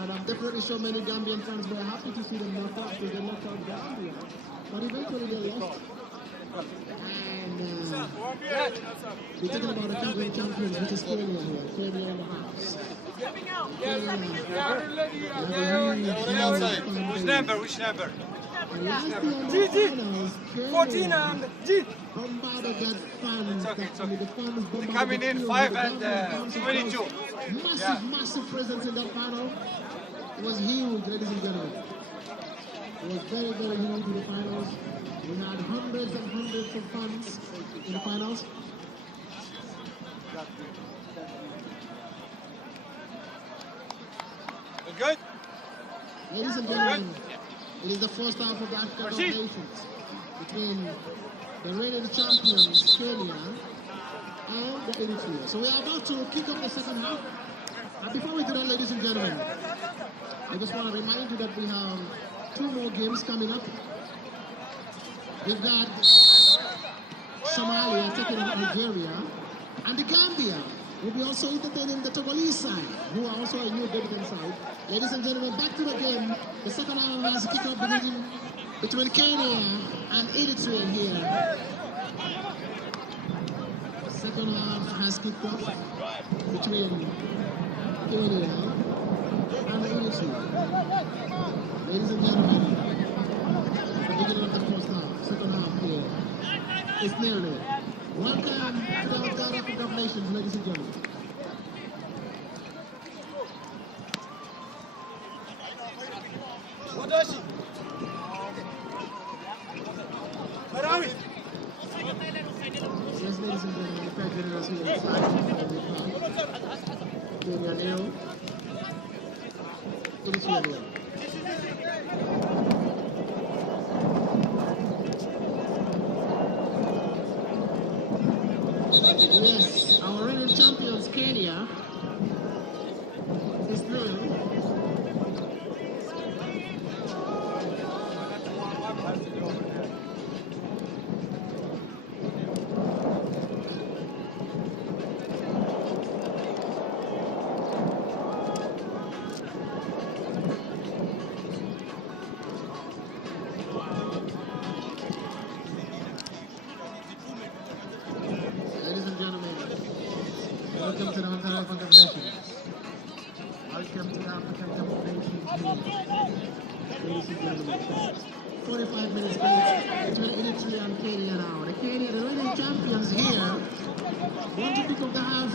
And I'm definitely sure many Gambian fans were happy to see them knocked out because they knocked out Gambia. But eventually they lost. And we're talking about the Cameroon champions, which is Kenya here. Kenya in the house. Which number? And last year in the finals, 14 and G. bombarded that fans. It's okay. The fans bombarded Coming the in field. 5 The and Gambian fans 22. Massive presence in that final. It was huge, ladies and gentlemen. It was very huge in the finals. We had hundreds and hundreds of fans in the finals. Good? Ladies and gentlemen, it is the first half of the African Cup of Nations between the reigning champions, Kenya, and the Eritrea. So we are about to kick off the second half. And before we do that, ladies and gentlemen, I just want to remind you that we have 2 more games coming up. We've got Somalia taking on Algeria, and the Gambia We'll be also entertaining the Togolese side, who are also a new debutant side. Ladies and gentlemen, back to the game. The second half has kicked off between Kenya and Eritrea here. The second half has kicked off between Kenya and Eritrea. Ladies and gentlemen, the beginning of the first half, second half here. It's nearly. Welcome to the Outside Africa of Nations, ladies and gentlemen. Yes, ladies and gentlemen, the fair generals here inside Kenya nil. Eritrea nil. Yes, our reigning champions, Kenya, is nil. Welcome to the Outside Africa of Nations. Welcome to the African Cup of Nations. Ladies and gentlemen, 45 minutes played between Eritrea and Kenya now. The reigning champions here, want to pick up the half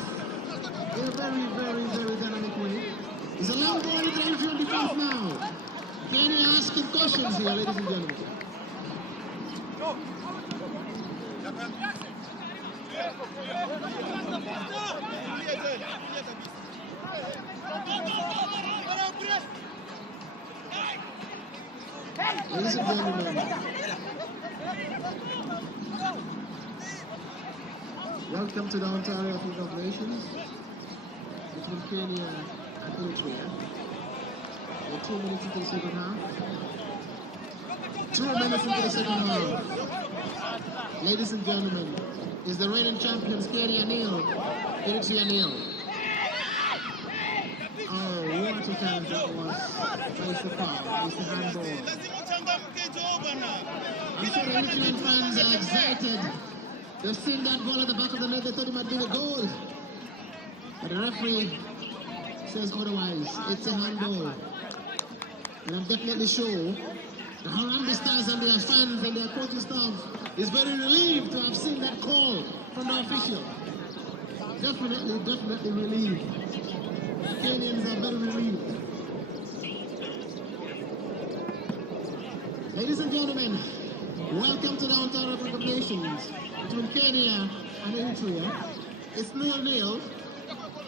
in a very, very, very dynamic way. It's a long ball with the Eritrean defense now. Kenya asking questions here, ladies and gentlemen. Ladies and gentlemen, welcome to the Ontario Africa of Nations between Kenya and Eritrea. We're 2 minutes into the second half. 2 minutes into the second half. Ladies and gentlemen, is the reigning champions Kenya nil, Eritrea nil. Oh, what a challenge that was. It's the foul, it's the handball. I'm sure the Eritrean fans are excited. They've seen that ball at the back of the net, they thought it might be a goal. But the referee says otherwise. It's a handball. And I'm definitely sure the Harambee Stars and their fans and their coaching staff is very relieved to have seen that call from the official. Definitely relieved. The Kenyans are very relieved. Ladies and gentlemen, welcome to the Ontario Africa of Nations between Kenya and Eritrea. It's 0-0.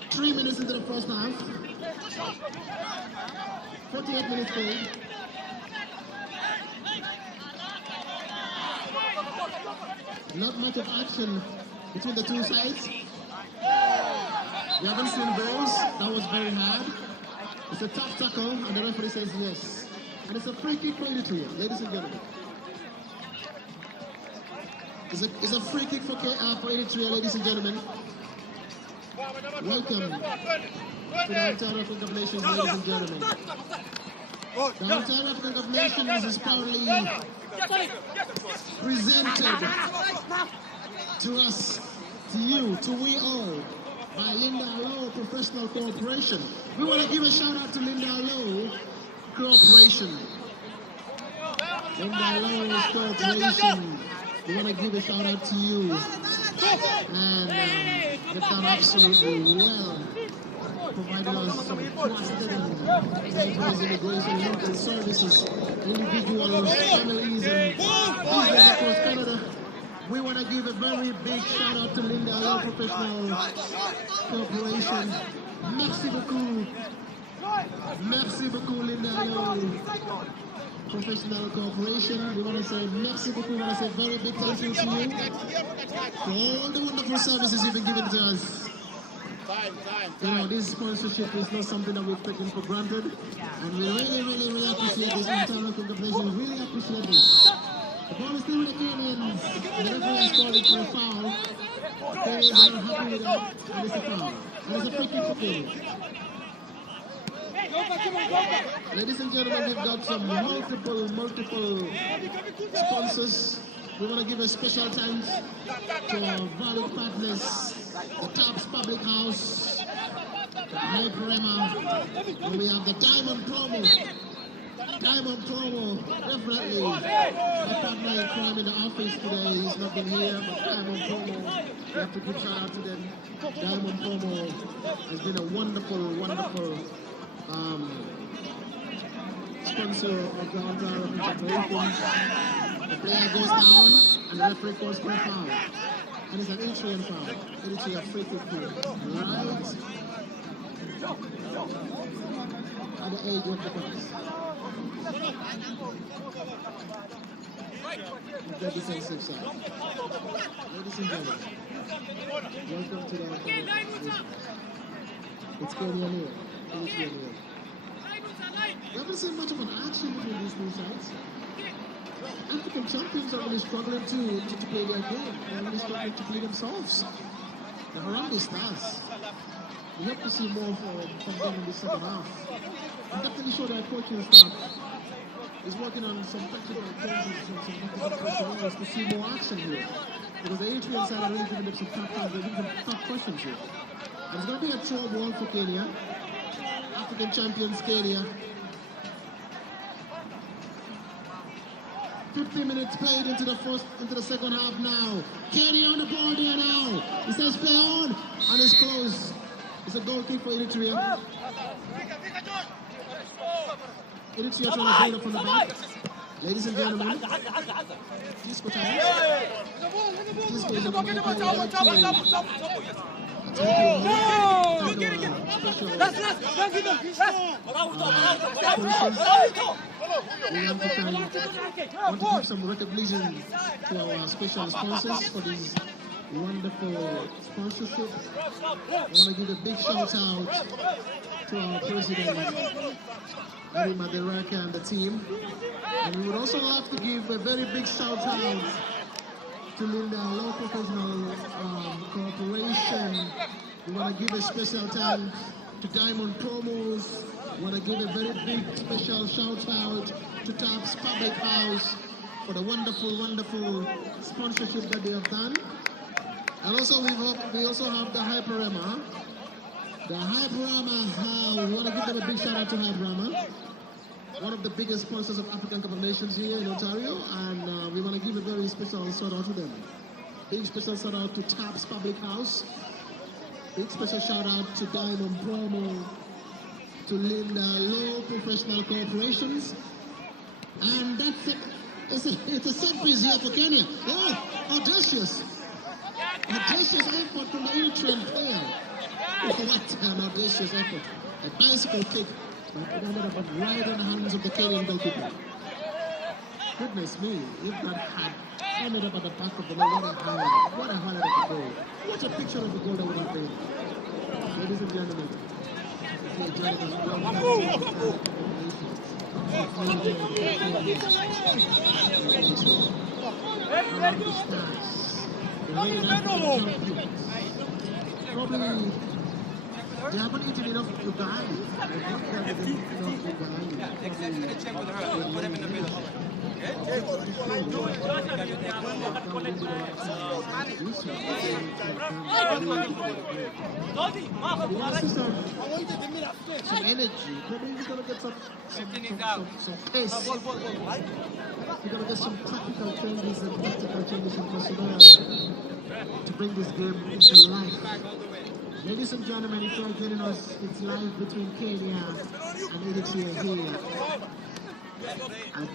3 minutes into the first half. 48 minutes played. Not much of action between the two sides. We haven't seen goals. That was very hard. It's a tough tackle, and the referee says yes. And it's a free kick for Eritrea, ladies and gentlemen. It's a free kick for Eritrea, ladies and gentlemen. Welcome to the Ontario Africa of Nations, ladies and gentlemen. The Ontario Africa of Nations is proudly presented to us, to you, to we all, by Linda Lowe Professional Corporation. We want to give a shout out to Linda Lowe Corporation. Linda Lowe Corporation. We want to give a shout out to you. And they've done absolutely well. Providing us some trusted immigration, local services, individuals, families, and business across Canada. We want to give a very big shout out to Linda Lowe Professional Corporation. Merci beaucoup. Merci beaucoup, Linda Lowe Professional Corporation. We want to say merci beaucoup. We want to say very big thank you to you for all the wonderful services you've been giving to us. You know, this sponsorship is not something that we've taken for granted, and we really appreciate this. Ontario Africa of Nations really appreciate this. The ball is still with the Kenyans. The referee has called it for a foul. Kenyans are not happy with that, and it's a foul. And it's a free kick for Kenya. Ladies and gentlemen, we've got some multiple sponsors. We want to give a special thanks to our valued partners, the Tops Public House, the Eritrea, and we have the Diamond Promo. Diamond Promo, definitely. My partner in crime in the office today, he's not been here, but Diamond Promo, we have to give shout out to them. Diamond Promo has been a wonderful sponsor of the entire operations. The player goes down and the referee calls for a foul. And it's an Eritrean foul. Eritrea free kick here. Right at the edge of the box. The defensive side. Ladies and gentlemen, welcome to the it's Kenya here. Eritrea here. We haven't seen much of an action between these two sides. African champions are really struggling to play their game. They're really struggling to play themselves. The Harambee Stars. We hope to see more from them in the second half. I'm definitely sure their coaching staff is working on some tactical changes and some tactical personnel to see more action here. Because the Eritrean side are really giving them some tough questions here. And it's going to be a throw ball for Kenya. African champions Kenya. 15 minutes played into the second half now. Kenya on the ball there now. He says play on, and it's close. It's a goal kick for Eritrea. Eritrea trying to build up from the back. Ladies and gentlemen, disco time. Disco is we want to give some recognition to our special sponsors for these wonderful sponsorships. I want to give a big shout out to our president, Eritrea, and the team. And we would also like to give a very big shout out to Linda Law Professional Corporation. We want to give a special thanks to Diamond Promos. We want to give a very big special shout out to Tops Public House for the wonderful sponsorship that they have done. And also we also have the Hyperama. The Hyperama, we want to give them a big shout out to Hyperama. One of the biggest sponsors of African Cup of Nations here in Ontario, and we want to give a very special shout out to them. Big special shout out to Tops Public House. Big special shout out to Diamond Promo, to Linda Law Professional Corporations. And that's it. It's a set piece here for Kenya. Oh, audacious. Audacious effort from the Eritrean player. Oh, what an audacious effort. A bicycle kick. But right on the hands of the Kenyan goalkeeper. Goodness me, if that had ended up at the back of the net, what a highlight of the goal. What a picture of the goal that would have been. Ladies and gentlemen, if you're joining us, probably they haven't eaten enough ugali. Put him in the middle. Some energy. Probably he's going to get some pace. He's going to get some tactical changes and tactical changes in personnel to bring this game into life. Ladies and gentlemen, if you are joining us, it's live between Kenya and Eritrea here at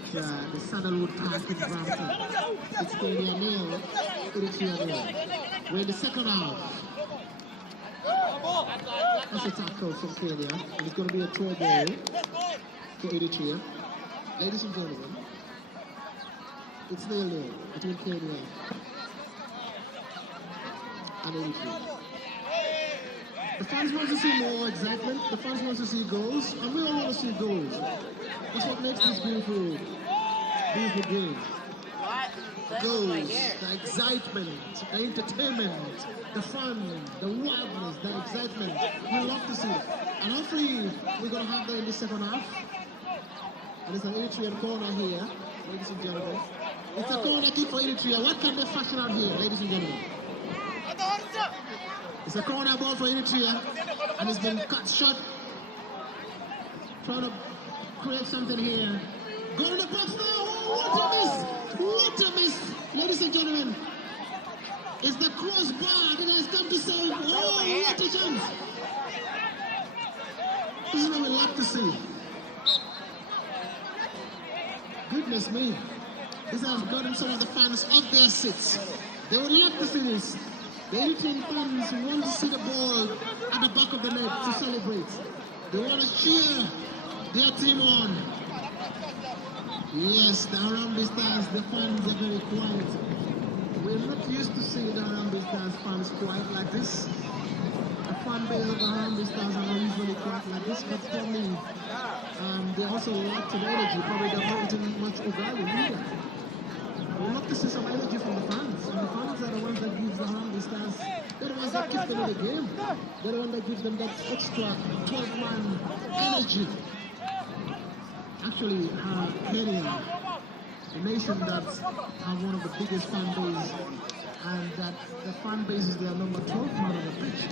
the Sandalwood Park in Brampton. It's Kenya nil, Eritrea nil. We're in the second half. That's a tackle from Kenya, and it's going to be a throw ball to Eritrea. Ladies and gentlemen, it's 0-0 between Kenya and Eritrea. The fans want to see more excitement. The fans want to see goals, and we all want to see goals. That's what makes this beautiful game. the goals, the excitement, the entertainment, the fun, the wildness, the excitement. We love to see it. And hopefully we're going to have that in the second half. And it's an Eritrean corner here, ladies and gentlemen. It's a corner kick for Eritrea. What can they fashion out here, ladies and gentlemen? It's a corner ball for Eritrea, and it's been cut short. Trying to create something here. Go to the box now. Oh, what a miss! What a miss! Ladies and gentlemen, it's the crossbar that has come to save. Oh, what a chance! This is what we love to see. Goodness me. This has gotten some of the fans off their seats. They would love to see this. The Eritrean fans want to see the ball at the back of the net to celebrate. They want to cheer their team on. Yes, the Harambee Stars, the fans are very quiet. We're not used to seeing the Harambee Stars fans quiet like this. The fan base of the Harambee Stars are not usually quiet like this, but for me, they also lack of energy. Probably they're not eating much ugali either. We love to see some energy from the fans. And the fans are the ones that give the Harambee Stars, they're the ones that keep them in the game. They're the ones that give them that extra 12-man energy. Actually, Kenya, a nation that have one of the biggest fan bases, and that the fan base is their number 12 man on the pitch.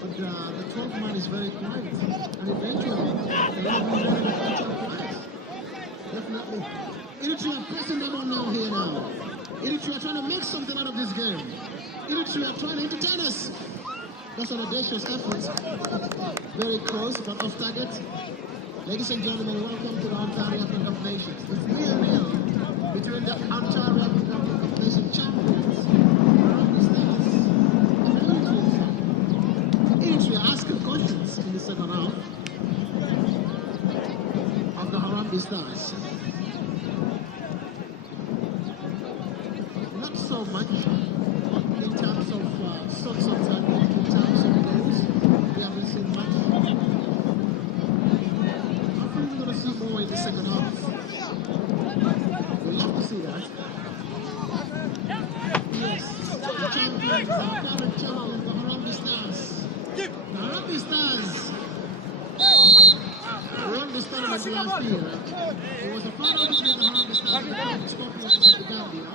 But the 12th man is very quiet, and eventually they will be very quiet. Definitely. Eritrea pressing them on now here now. Eritrea trying to make something out of this game. Eritrea trying to entertain us. That's an audacious effort. Very close, but off target. Ladies and gentlemen, welcome to the Ontario Cup of Nations. It's 0-0 between the Ontario Cup of Nations champions, Harambee Stars, and Eritrea asking questions in the second half of the Harambee Stars. Not so much in terms of shots on target, in terms of goals. We haven't seen much. See more in the second half. We love to see that. Yes, the champions, the current champions, the Harambee Stars. The Harambee Stars won this tournament last year. It was a final between the Harambee Stars and the Scorpions of the Gambia.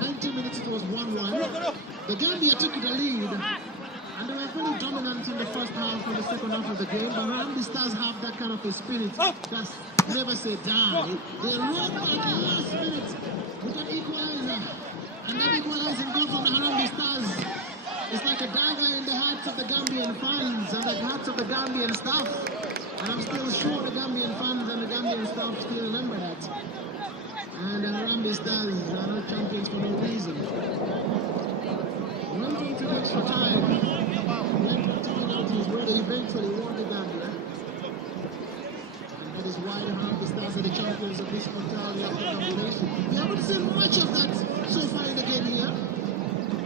90 minutes it was 1-1. The Gambia took the lead. And they were very dominant in the first half and the second half of the game. But Harambee Stars have that kind of a spirit that's never say die. They rode back the last minute with an equalizer. And that equalizing goal from the Harambee Stars is like a dagger in the hearts of the Gambian fans and the hearts of the Gambian staff. And I'm still sure the Gambian fans and the Gambian staff still remember that. And the Harambee Stars are not champions for no reason. Went into the extra time. Went into penalties where they eventually won the Gambia. And that is why the Harambee Stars are the champions of this Ontario combination. We haven't seen much of that so far in the game here.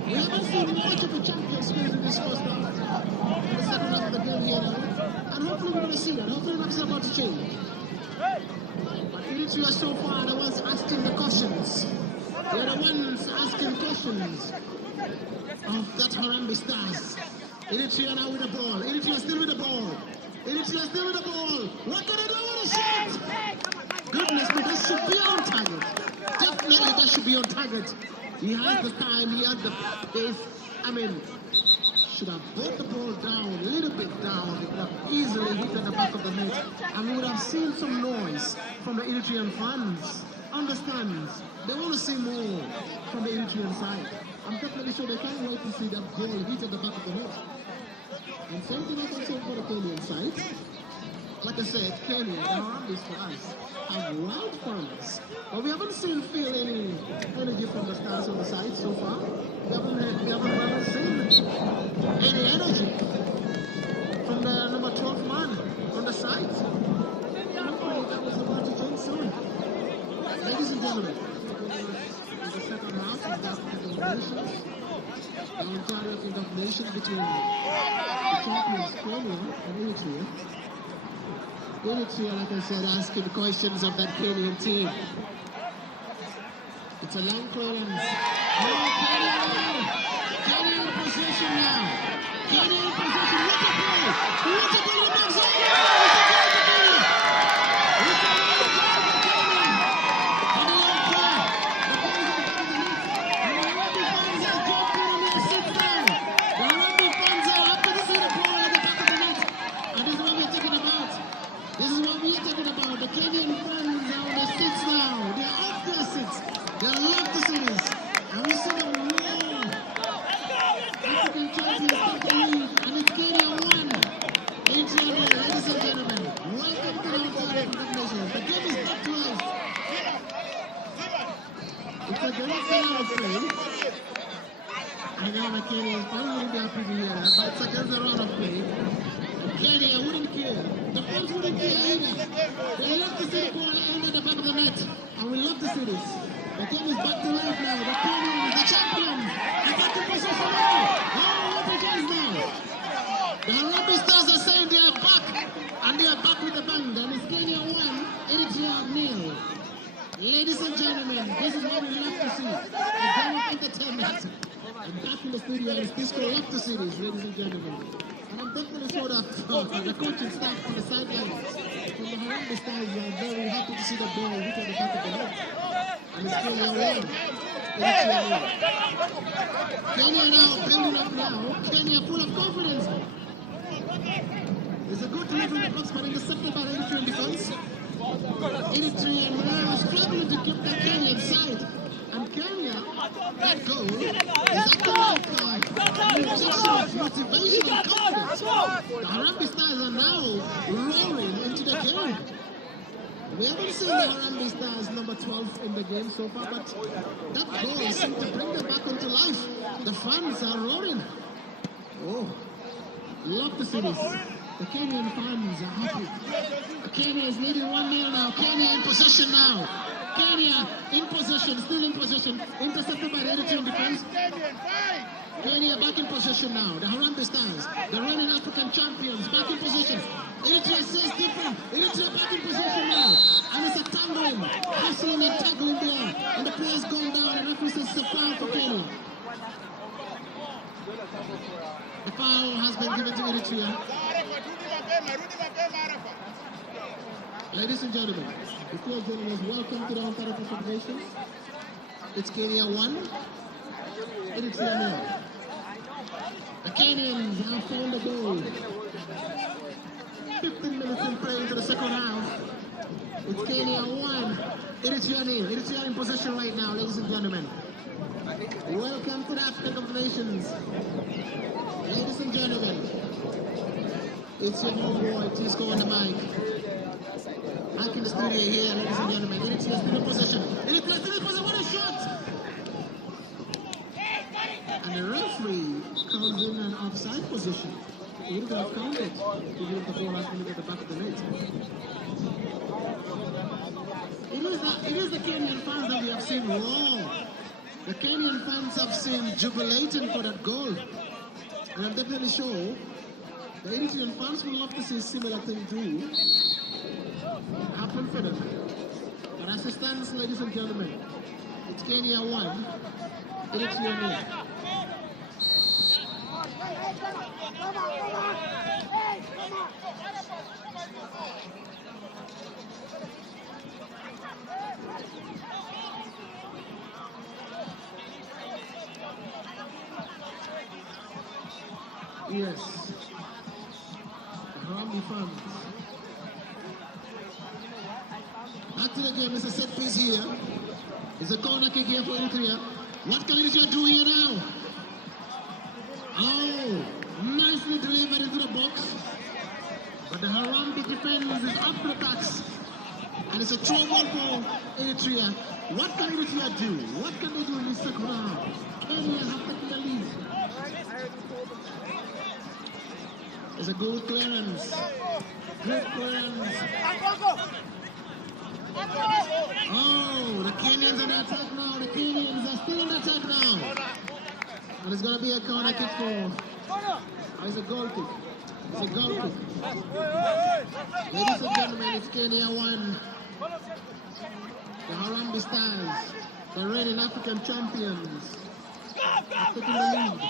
We haven't seen much of a champion spirit in this first half. In the second half of the game here now. And hopefully we're going to see that. Hopefully that's about to change. But Eritrea so far are the ones asking the questions. They're the ones asking questions of that Harambee Stars. Eritrea now with the ball. Eritrea still with the ball. Eritrea still with the ball. What can they do with a shot? Goodness me, that should be on target. Definitely that should be on target. He has the time, he has the pace. I mean, should have brought the ball down, a little bit down. It could have easily hit at the back of the net. And we would have seen some noise from the Eritrean fans. Understands. They want to see more from the Eritrean side. I'm definitely sure they can't wait to see that ball hit at the back of the net. And something I can say for the Kenyan side. Like I said, Kenya, the Harambee Stars have wild fans. But we haven't feel any energy from the Stars on the side so far. We haven't seen any energy from the number 12 man on the side. Hopefully that was about to change soon. Ladies and gentlemen, in the second half of that Cup of Nations, the Ontario Cup of Nations between the champions Kenya and Eritrea. Eritrea, like I said, asking questions of that Kenyan team. It's a long clearance. No, Kenya in possession now. Kenya in possession. What a play! What a goal in the box! Oh, it's a goal for Kenya! It's a goal for Kenya! And a long play. The ball is on top of the net. And the Harambee fans are jumping and they sit down. The Harambee fans are happy to see the ball at the back of the net. And this is what we're talking about. This is what we're talking about. The Kenyan fans are on their seats now. They're off their seats. They love to see this. And we see them roar. African champions take the lead. And it's Kenya 1. Eritrea, ladies and gentlemen. Welcome to the African Nations. The game is back to life. It's a direct out of play. I know my Kenyans probably wouldn't be happy to hear that, but it's against the run of play. Kenya wouldn't care. The fans wouldn't care either. They love to see the ball end at the back of the net. And we love to see this. The game is back to life now. The Kenyans, the champions, are back in possession now. Oh, what a chance now. The Harambee Stars are saying they are back. And they are back with a bang. And it's Kenya 1, Eritrea 0. Ladies and gentlemen, this is what we love to see. A game of entertainment. I'm back in the studio and it's we love to see this, ladies and gentlemen. And I'm definitely sure that the coaching staff on the sidelines from the Harambee Stars are very happy to see the ball hit on the back of the net. And it's Kenya 1. Kenya now building up now. Kenya full of confidence. It's a good delivery in the box, but intercepted by the Eritrean defense. Eritrea now struggling to keep the Kenyan side. And Kenya, that goal is actually motivation and confidence. The Harambee Stars are now roaring into the game. We haven't seen the Harambee Stars number 12 in the game so far, but that goal seemed to bring them back into life. The fans are roaring. Oh, love to see this. The Kenyan fans are happy. Kenya is leading 1-0 now. Kenya in possession now. Kenya in possession, still in possession. Intercepted by the Eritrean defense. Kenya back in possession now. The Harambee Stars, the reigning African champions, back in possession. Eritrea says different. Eritrea back in possession now. And it's a tangling, hustling and tackling there. And the players going down. And the referee says it's a foul for Kenya. The foul has been given to Eritrea. Ladies and gentlemen, before joining us, welcome to the African Federation. It's Kenya 1, Eritrea 0. The Kenyans have found a goal. 15 minutes in play into the second half. It's Kenya 1, Eritrea 0. Eritrea in possession right now, ladies and gentlemen. Welcome to the African Nations. Ladies and gentlemen, it's your homeboy, Tisco on the mic. Back in the studio here, ladies and gentlemen. Eritrea still in possession. Eritrea still in possession. What a shot! And the referee calls in an offside position. He would have counted if the ball has been at the back of the net. It is the Kenyan fans that we have seen roar. The Kenyan fans have seen jubilating for that goal. And I'm definitely sure the Eritrean fans will love to see a similar thing do happen for them. But as it stands, ladies and gentlemen, it's Kenya 1, Eritrea 0. Yes, the Harambee fans. Back to the game, it's a set piece here. It's a corner kick here for Eritrea. What can Eritrea do here now? Oh, nicely delivered into the box. But the Harambee defense is up to the tax. And it's a throw ball for Eritrea. What can Eritrea do? What can they do in this second round? Kenya have taken the lead. It's a good clearance. Good clearance. Oh, the Kenyans are in attack now. The Kenyans are still in attack now. And it's going to be a corner kick for... Oh, it's a goal kick. It's a goal kick. Ladies and gentlemen, it's Kenya 1. The Harambee Stars the reigning African champions, are taking the lead.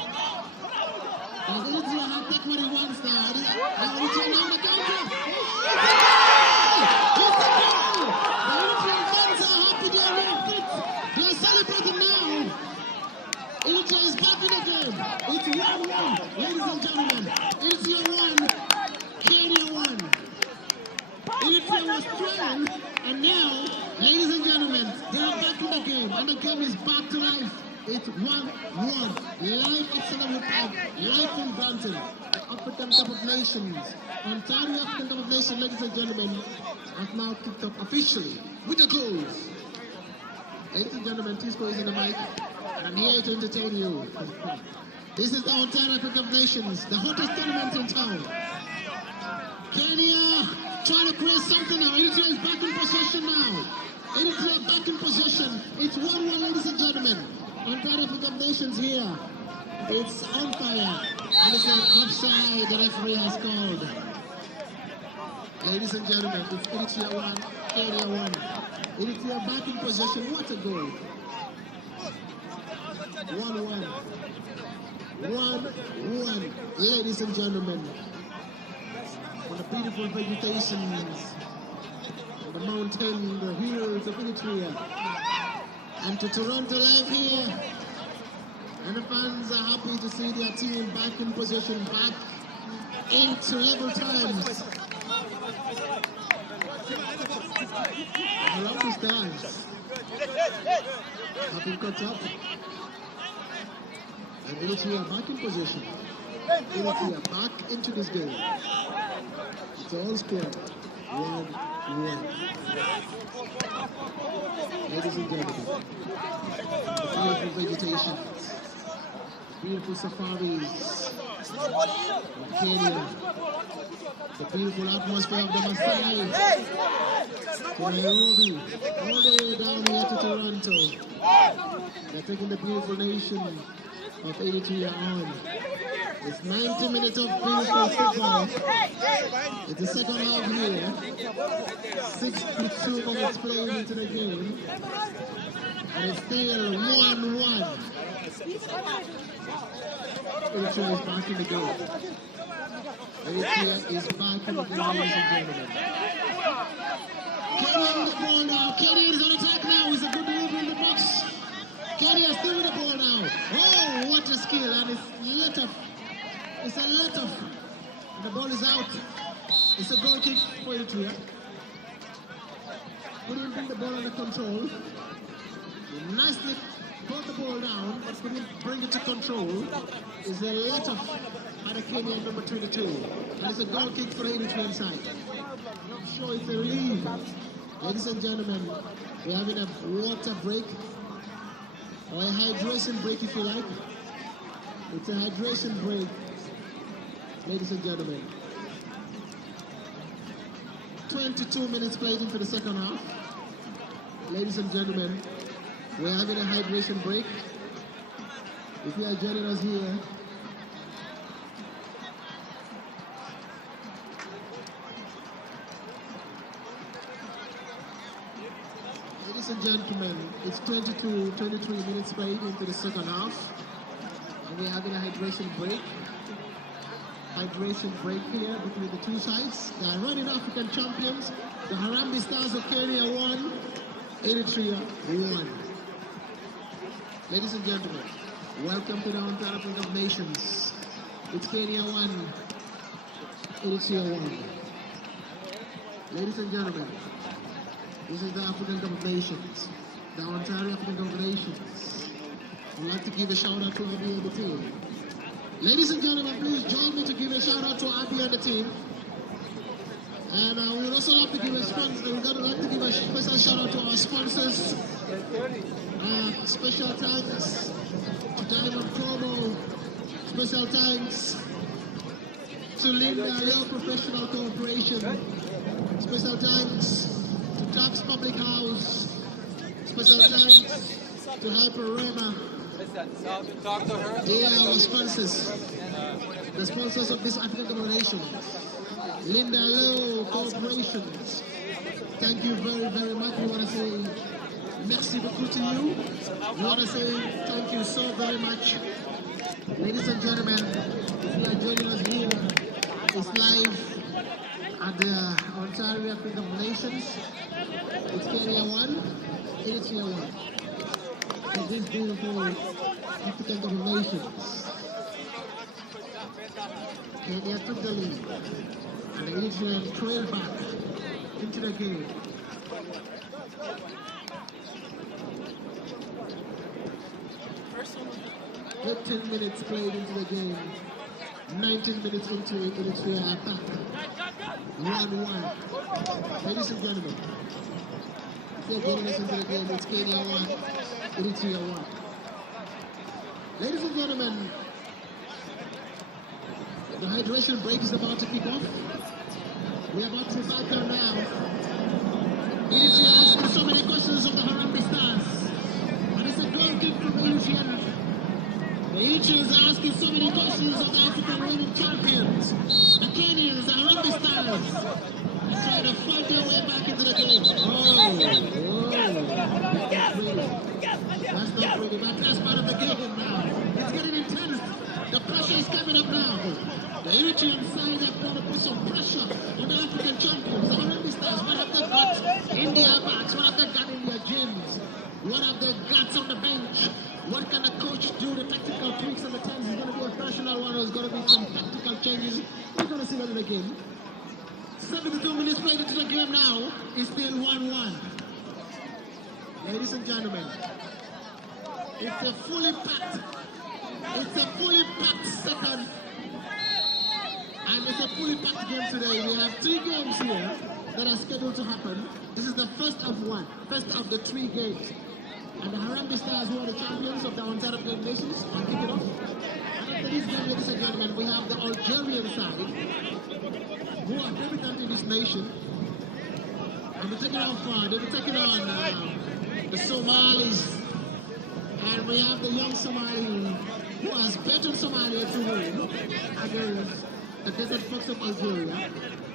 As Eritrea has taken what he wants now. Eritrea now the counter. It's a goal! The Eritrean fans are happy, they are really fit. They are celebrating now. Eritrea is back in the game. It's 1-1, ladies and gentlemen. Eritrea 1, Kenya 1. Eritrea was trailing, and now, ladies and gentlemen, they are back in the game, and the game is back to life. It's 1-1. Live at Senegal Park, live in Brampton. The African Cup of Nations. Ontario African Cup of Nations, ladies and gentlemen, has now kicked off officially with the goals. Ladies and gentlemen, Tisco is in the mic, and I'm here to entertain you. This is the Ontario African Cup of Nations, the hottest tournament in town. Kenya trying to create something now. Eritrea is back in possession now. Eritrea back in possession. It's 1-1, ladies and gentlemen. Ontario African Nations here. It's on fire. And it's an offside the referee has called. Ladies and gentlemen, it's Eritrea 1, Kenya 1. Eritrea back in possession. What a goal. 1-1. 1-1. Ladies and gentlemen. On the beautiful vegetations, on the mountain, the hills of Eritrea. And to Toronto live here, and the fans are happy to see their team back in possession, back into level times. Around the stands have been cut up, and Eritrea back in possession. Eritrea back into this game. It's all square. 1-1. Ladies and gentlemen, beautiful vegetation, beautiful safaris of Kenya, the beautiful atmosphere of the Masai, to Nairobi, all the way down here to Toronto. They're taking the beautiful nation of Eritrea on. It's 90 minutes of beautiful football. It's the second half here. 62 minutes playing into the game. And it's still 1-1. Eritrea is back in the game. Eritrea is back in the game, ladies and gentlemen. Kenya in the ball now. Kenya is on attack now. It's a good delivery in the box. Kenya is still with the ball now. Oh, what a skill. And it's let off. It's a let off. The ball is out. It's a goal kick for Eritrea. Couldn't bring the ball under control. They nicely brought the ball down, but couldn't bring it to control. It's a let off by the Kenyan number 22. And it's a goal kick for the Eritrean side. Not sure it's a relief. Ladies and gentlemen, we're having a water break, or a hydration break if you like. It's a hydration break. Ladies and gentlemen, 22 minutes played into the second half. Ladies and gentlemen, we're having a hydration break. If you are joining us here, ladies and gentlemen, it's 23 minutes played into the second half. And we're having a hydration break. Hydration break here between the two sides. The reigning African champions, the Harambee Stars of Kenya 1, Eritrea 1. Ladies and gentlemen, welcome to the Ontario African Cup of Nations. It's Kenya 1, Eritrea 1. Ladies and gentlemen, this is the African Cup of Nations, the Ontario African Cup of Nations. I'd like to give a shout out to Abby and the team. Ladies and gentlemen, please join me to give a shout out to Abby and the team. And we would also like to give a special shout out to our sponsors. Special thanks to Diamond Promo. Special thanks to Linda Law Professional Corporation. Special thanks to Tax Public House. Special thanks to Hyper Rema. Talk to her. They are our sponsors. The sponsors of this African Cup of Nations. Linda Law Corporations. Thank you very, very much. We want to say merci beaucoup to you. We want to say thank you so very much. Ladies and gentlemen, if you are joining us here, it's live at the Ontario African of Nations. It's Kenya 1, Eritrea 1. So this beautiful African Cup of Nations. Kenya took the lead, and the Eritrean trailed back into the game. 18 minutes played into the game. 19 minutes into it, Eritrea attack. 1-1. Ladies and gentlemen, if you're getting us into the game, it's Kenya 1, Eritrea 1. Ladies and gentlemen, the hydration break is about to kick off. We're about to back down now. Eritrea asking so many questions of the Harambee Stars. And it's a goal kick from Eritrea. The Eritreans are asking so many questions of the African women champions. The Kenyans, the Harambee Stars, are trying to fight their way back into the game. That's not pretty, but that's part of the game now. It's getting intense. The pressure is coming up now. The Eritrean side are trying to put some pressure on the African champions. The Harambee Stars, what have they got in their backs? What have they got in their gyms? What have they got on the bench? What can the coach do? The tactical tweaks and the times is going to be a personal one. There's going to be some tactical changes. We're going to see that in the game. 72 minutes played into the game now. It's still 1-1. Ladies and gentlemen, it's a fully packed second. And it's a fully packed game today. We have 3 games here that are scheduled to happen. This is the first of one, first of the 3 games. And the Harambee Stars, who are the champions of the Ontario African Nations, are kicking off. And after this game, ladies and gentlemen, we have the Algerian side, who are debutant in this nation. And they're taking on they'll be taking on the Somalis. And we have the young Somali who has beaten Somalia to win against the Desert Fox of Algeria.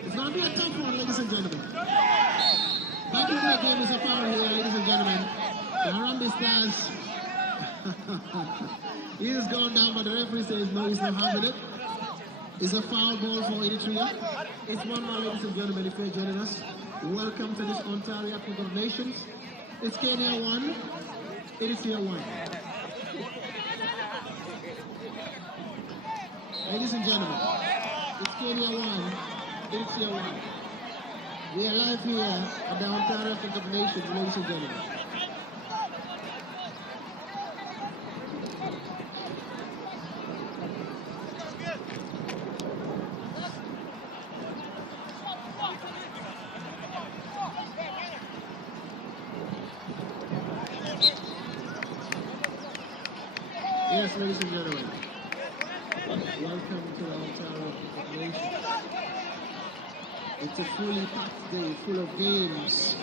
It's going to be a tough one, ladies and gentlemen. Back in the game is a foul here, ladies and gentlemen. The Harambee Stars, he is going down, but the referee says no, he's not having it. It's a foul ball for Eritrea. It's 1-1, ladies and gentlemen, if you're joining us. Welcome to this Ontario African of Nations. It's Kenya 1, Eritrea 1. Ladies and gentlemen, it's Kenya 1, Eritrea 1. We are live here at the Ontario African of Nations, ladies and gentlemen. Yes, ladies and gentlemen, welcome to the Ontario Nation. It's a fully packed day, full of games.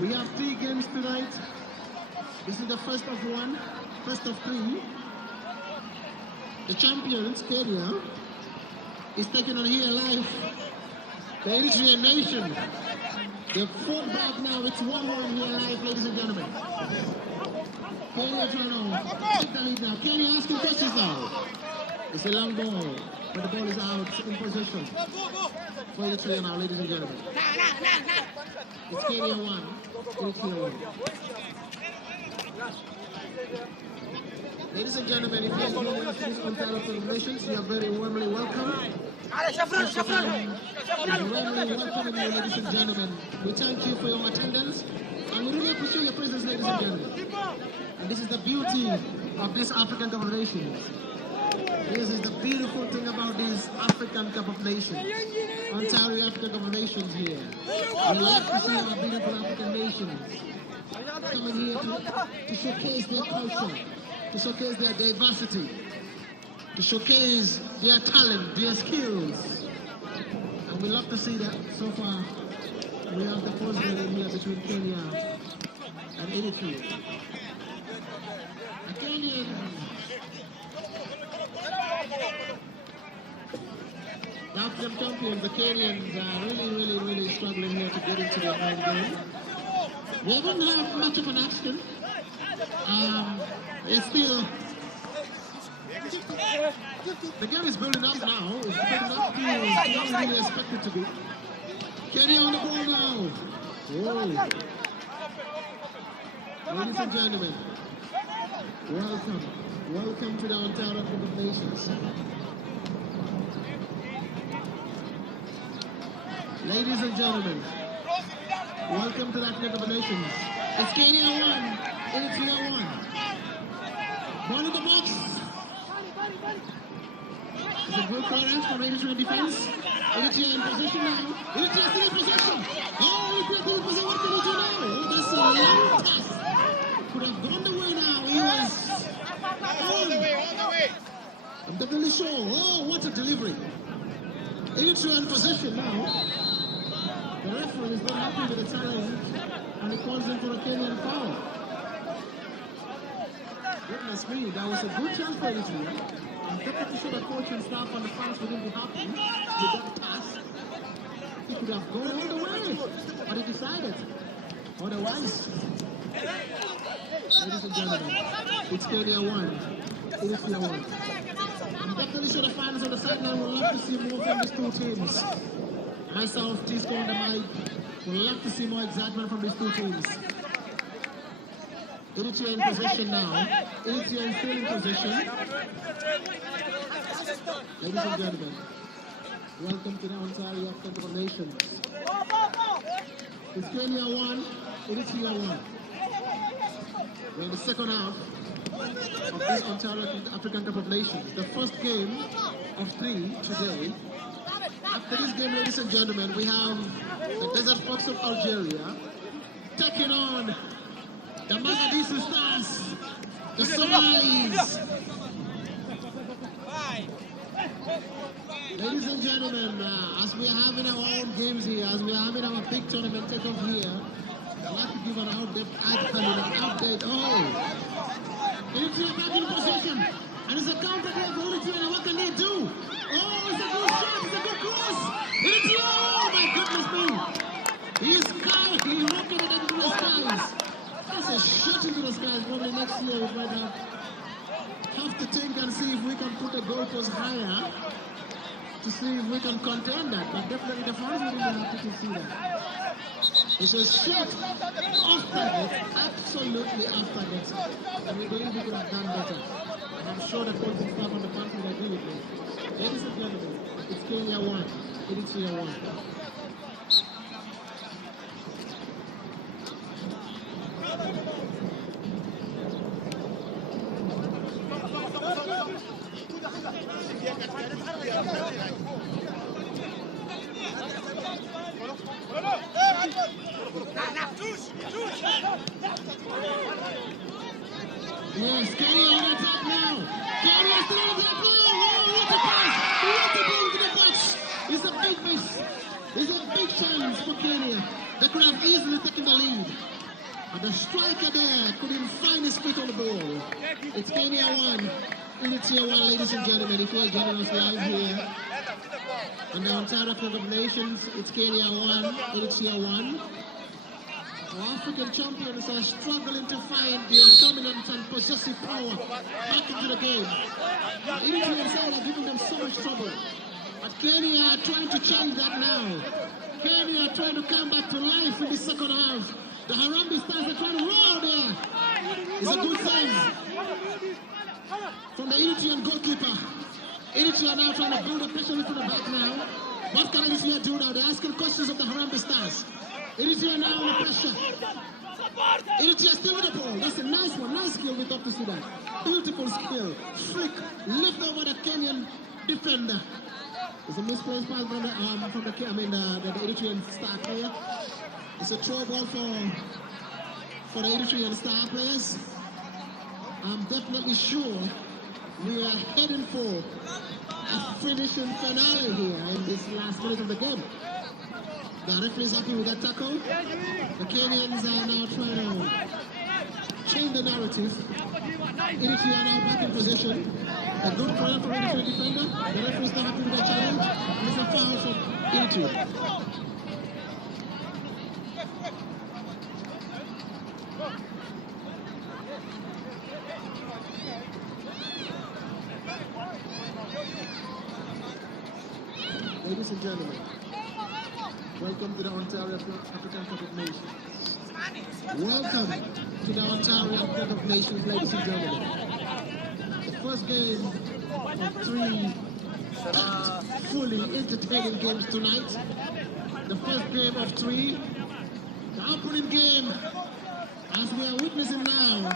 We have 3 games tonight. This is the first of one, first of 3. The champions, Kenya, is taking on here live the Eritrean nation. They're fought back now. It's 1-1 here live, ladies and gentlemen. Kenya trying to take the lead now. Kenya asking questions now. It's a long ball, but the ball is out in possession for Eritrea now, ladies and gentlemen. It's Kenya 1, Eritrea 1. Ladies and gentlemen, if you are joining us this Ontario Nations, you are very warmly welcome. Warmly welcoming you, ladies and gentlemen. We thank you for your attendance, and we really appreciate your presence, ladies and gentlemen. And this is the beauty of this African Cup of Nations. This is the beautiful thing about this African Cup of Nations. Ontario African Cup of Nations here. We love to see our beautiful African nations coming here to showcase their culture, to showcase their diversity, to showcase their talent, their skills. And we love to see that so far. We have the first game in here between Kenya and Eritrea. The Kenyans, the African champions, the Kenyans are really struggling here to get into their own game. We haven't had much of an action. It's still... The game is building up now. It's building up to not really expected to be. Kenya on the ball now. Whoa. Ladies and gentlemen, welcome. Welcome to the Ontario Cup of Nations. Ladies and gentlemen, welcome to that Cup of Nations. It's Kenya 1, Eritrea 1. Ball in the box. It's a good clearance from Eritrea defense. Eritrea in position now. Eritrea still in possession. Oh, Eritrea still in possession. What can he do now? Oh, that's a long pass. Could have gone the way now. He was all the way. I'm definitely sure. Oh, what a delivery. Eritrea in position now. The referee is not happy with the challenge and he calls in for a Kenyan foul. Goodness me, that was a good chance for Eritrea. I'm definitely sure the coach and staff and the fans wouldn't be happy with that pass. He could have gone all the way, but he decided otherwise. Ladies and gentlemen, it's Kenya 1, Eritrea 1. I'm definitely sure the fans on the sideline would love to see more from these two teams. Myself, Tisco on the mic, would love to see more excitement from these two teams. Eritrea in position now. Eritrea is still in position. Ladies and gentlemen, welcome to the Ontario Cup of Nations. It's Kenya 1, Eritrea 1. We're in the second half of this Ontario African Cup of Nations. The first game of 3 today. After this game, ladies and gentlemen, we have the Desert Fox of Algeria taking on the Mogadishu Stars, the Somalis. Ladies and gentlemen, as we are having our own games here, as we are having our big tournament takeoff here, I'd like to give an update. Oh, Eritrea back in position, and it's a counter there for Eritrea, and what can they do? Oh, it's a good shot, it's a good cross. Eritrea, oh my goodness me. He rocketed it into the skies. That's a shot into the skies. Probably next year we might have to think and see if we can put the goalpost higher to see if we can contain that. But definitely the fans will be happy to see that. It's a shot off target, absolutely off target. And we believe we could have done better. And I'm sure the coaching staff on the fans will agree with me. Ladies and gentlemen, it's Kenya 1, Eritrea 1. Yes, Kenya on attack now. Kenya still on attack now. Oh, what a pass! What a ball to the box! It's a big miss. It's a big chance for Kenya. They could have easily taken the lead. But the striker there couldn't find his feet on the ball. It's Kenya 1, Eritrea 1, ladies and gentlemen. If you're joining us live here on the Ontario Cup of Nations, it's Kenya 1, Eritrea 1. Our African champions are struggling to find their dominant and possessive power back into the game. The Eritrean side are giving them so much trouble. But Kenya are trying to change that now. Kenya are trying to come back to life in the second half. The Harambee Stars are trying to roll there. It's a good save from the Eritrean goalkeeper. Eritrea now trying to build a pressure into the back now. What can Eritrea do now? They're asking questions of the Harambee Stars. Eritrea now under pressure. Eritrea still with the ball. That's a nice one. Nice skill. We'd love to see that. Beautiful skill. Flick. Lift over the Kenyan defender. It's a misplaced pass from the Eritrean star player. It's a throw ball for the Eritrean star players. I'm definitely sure we are heading for a finishing finale here in this last minute of the game. The referee is happy with that tackle. The Kenyans are now trying to change the narrative. Eritrea now back in position. A good corner from Eritrea defender. The referee is not happy with that challenge. And it's a foul from Eritrea. ladies and gentlemen. Welcome to the Ontario African Cup of Nations. Welcome to the Ontario Cup of Nations, ladies and gentlemen. The first game of 3 fully entertaining games tonight. The first game of 3. The opening game, as we are witnessing now,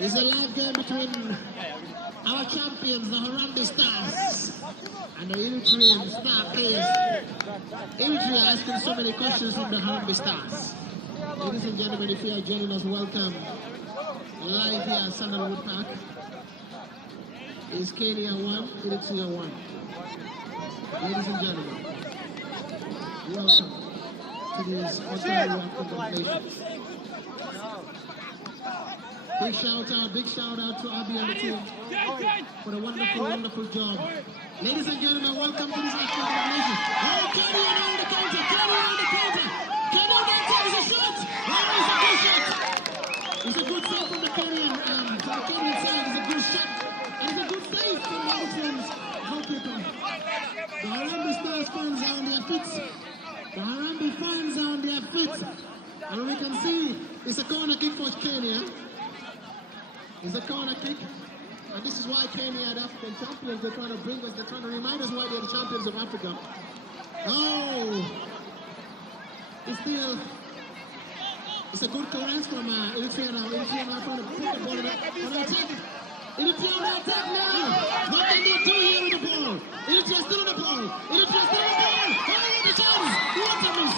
is a live game between our champions, the Harambee Stars, and the Eritrean star players. Eritrea asking so many questions from the Harambee Stars. Ladies and gentlemen, if you are joining us, welcome. Live here at Sandalwood Park is Kenya 1, Eritrea 1. Ladies and gentlemen, welcome to this Ontario African Nations. Big shout out to Abby and the team for the wonderful job. Ladies and gentlemen, welcome to this African Nation. Oh, Kenny on the counter, Kenny on the counter. Kenny on the counter, it's a shot. Oh, it's a good shot. It's a good save from the Kenyan, from the Kenyan side. It's a good shot. And it's a good save from the Eritreans goalkeeper. The Harambee Stars fans are on their feet. The Harambee fans are on their feet. And we can see it's a corner kick for Kenya. It's a corner kick, and this is why Kenya are the African champions. They're trying to bring us, they're trying to remind us why they're the champions of Africa. Oh, it's a good clearance from Eritrea now. Eritrea now trying to put the ball on attack. Eritrea on attack now. What can they do here with the ball? Eritrea still on the ball. Eritrea still on the ball. Oh, the chance! What a miss!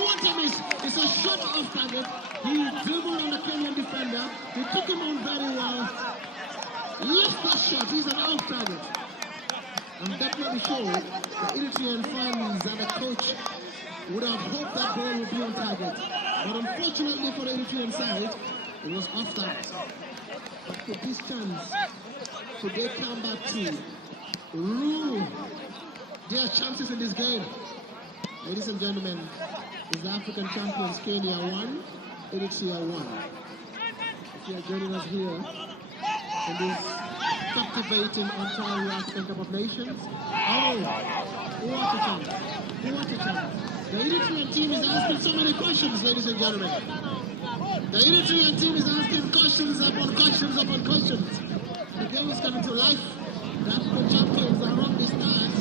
What a miss! It's a shot off target. He dribbled on the Kenyan defender. He took him on very well. Left that shot. He's an off target. I'm definitely sure the Eritrean fans and the coach would have hoped that ball would be on target. But unfortunately for the Eritrean side, it was off target. But with this chance, should they come back to rule their chances in this game? Ladies and gentlemen, is the African champions Kenya 1, Eritrea 1. If you are joining us here in this captivating Ontario African Cup of Nations, oh, what a chance! What a chance! The Eritrean team is asking so many questions, ladies and gentlemen. The Eritrean team is asking questions upon questions upon questions. The game is coming to life. The African champions are on the Stars.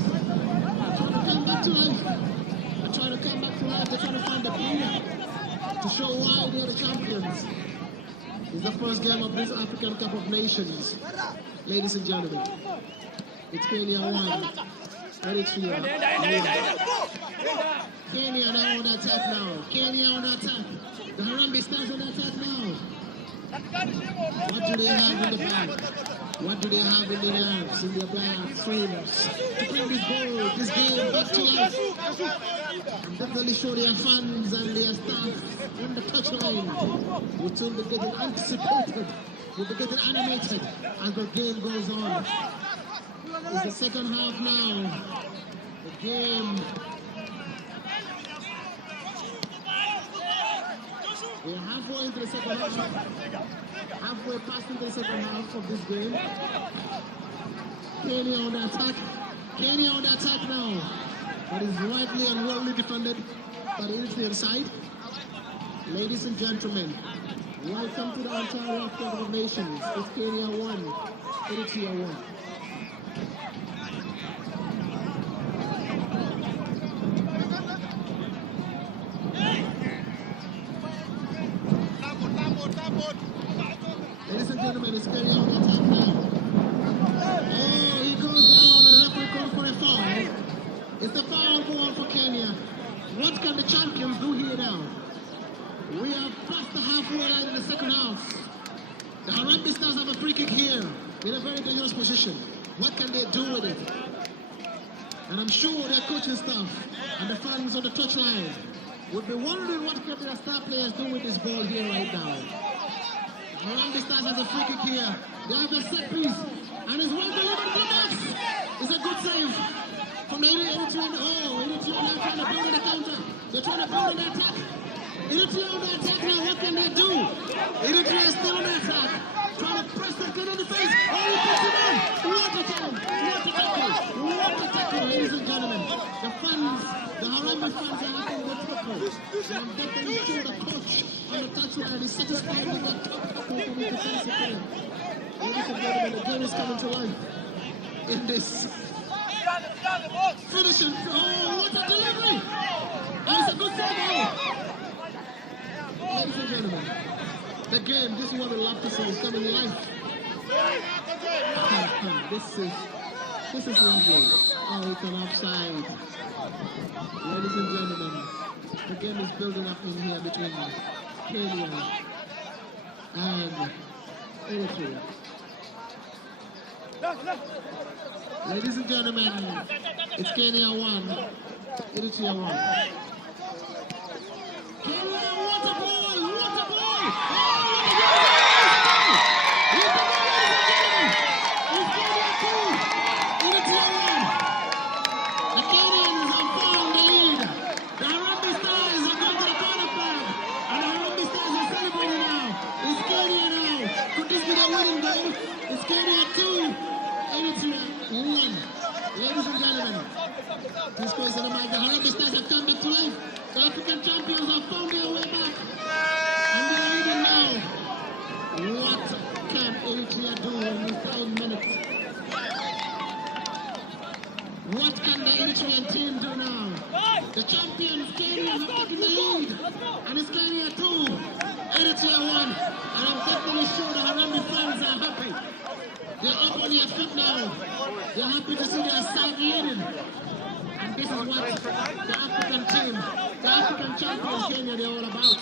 Trying to come back to life. They're trying to come back to life. They're trying to find the player to show why they're the champions. It's the first game of this African Cup of Nations. Ladies and gentlemen, it's Kenya 1, Eritrea 1. Kenya now on attack now. Kenya on attack. The Harambee Stars on attack now. What do they have in the bag? What do they have in their arms, in their back streams to bring this goal, this game back to life? And definitely show their fans and their staff on the touchline. We'll soon be getting anticipated. We'll be getting animated as the game goes on. It's the second half now. The game. We're halfway into the second half. Halfway past into the second half of this game. Kenya on the attack. Kenya on the attack now. That is rightly and wellly defended by the Eritrean side. Ladies and gentlemen, welcome to the Ontario African Cup of Nations. It's Kenya 1, Eritrea 1. Ladies and gentlemen, it's Kenya on the attack now. Oh, he goes down and the referee calls for a foul. It's the foul ball for Kenya. What can the champions do here now? We are past the halfway line in the second half. The Harambee Stars have a free kick here in a very dangerous position. What can they do with it? And I'm sure their coaching staff and the fans on the touchline would be wondering what can their star players do with this ball here right now. The Harambee Stars has a free kick here. They have a set piece. And it's well delivered to the box. It's a good save from the Eritrean. Oh, Eritrea now trying to build on the counter. They're trying to build on the attack. Eritrea on the attack now. What can they do? Eritrea is still on the attack. Trying to press the kid on the face. Oh, he puts it on. What a tackle. What a tackle. What a tackle, ladies and gentlemen. The fans fans are happy with the tackle. And I'm definitely sure the coach on the touchline is satisfied with that tackle from his defensive player. Ladies and gentlemen, the game is coming to life in this finishing. Oh, what a delivery! Oh, it's a good save. Ladies and gentlemen, the game, this is what we love to see, is coming to life. This is lovely. Oh, it's an offside. Ladies and gentlemen, the game is building up in here between Kenya and Eritrea. Ladies and gentlemen, it's Kenya 1, Eritrea 1. Kenya, what a ball! What a ball! This question about the Harambee Stars have come back to life. The African champions have found their way back. And they are even now. What can Eritrea do in these 5 minutes? What can the Eritrean team do now? The champions, Kenya, have taken the lead. And it's Kenya 2, Eritrea 1. And I'm definitely sure the Harambee fans are happy. They're up on their feet now. They're happy to see their side leading. And this is what the African team, the African champions Kenya, they're all about.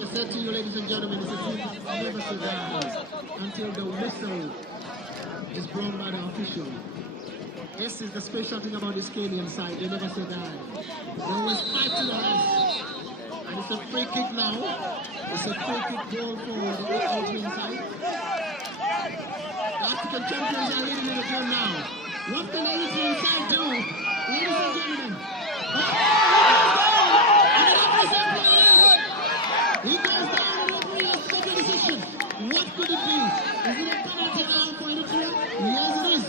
I said to you, ladies and gentlemen, it's a team never say die until the whistle is blown by the official. This is the special thing about this Kenyan side, they never say die. They always fight to the last. And it's a free kick now. It's a free kick goal for the Eritrean side. The African champions are leading in the game now. What can the Eritrean side do? Ladies and gentlemen. He goes down and the referee has to make a decision. What could it be? Is it a penalty now for Eritrea? Yes, it is.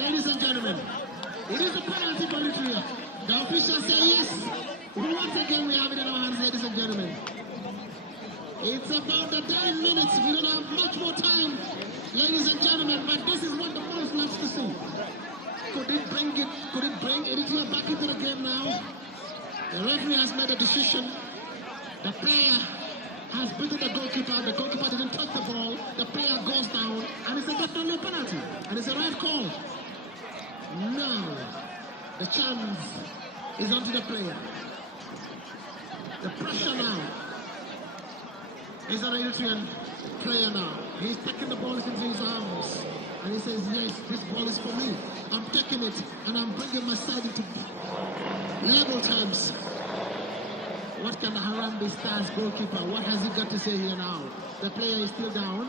Ladies and gentlemen, it is a penalty for Eritrea. The officials say yes. Once again, we have it in our hands, ladies and gentlemen. It's about the 10 minutes. We don't have much more time, ladies and gentlemen, but this is what the fans loves to see. Could it bring Eritrea back into the game now? The referee has made a decision. The player has beaten the goalkeeper. The goalkeeper didn't touch the ball. The player goes down, and it's a definitely penalty. And it's a right call. Now, the chance is onto the player. The pressure now is an Eritrean player now. He's taking the ball into his arms. And he says, yes, this ball is for me. I'm taking it, and I'm bringing my side into level terms. What can the Harambee Stars goalkeeper, what has he got to say here now? The player is still down.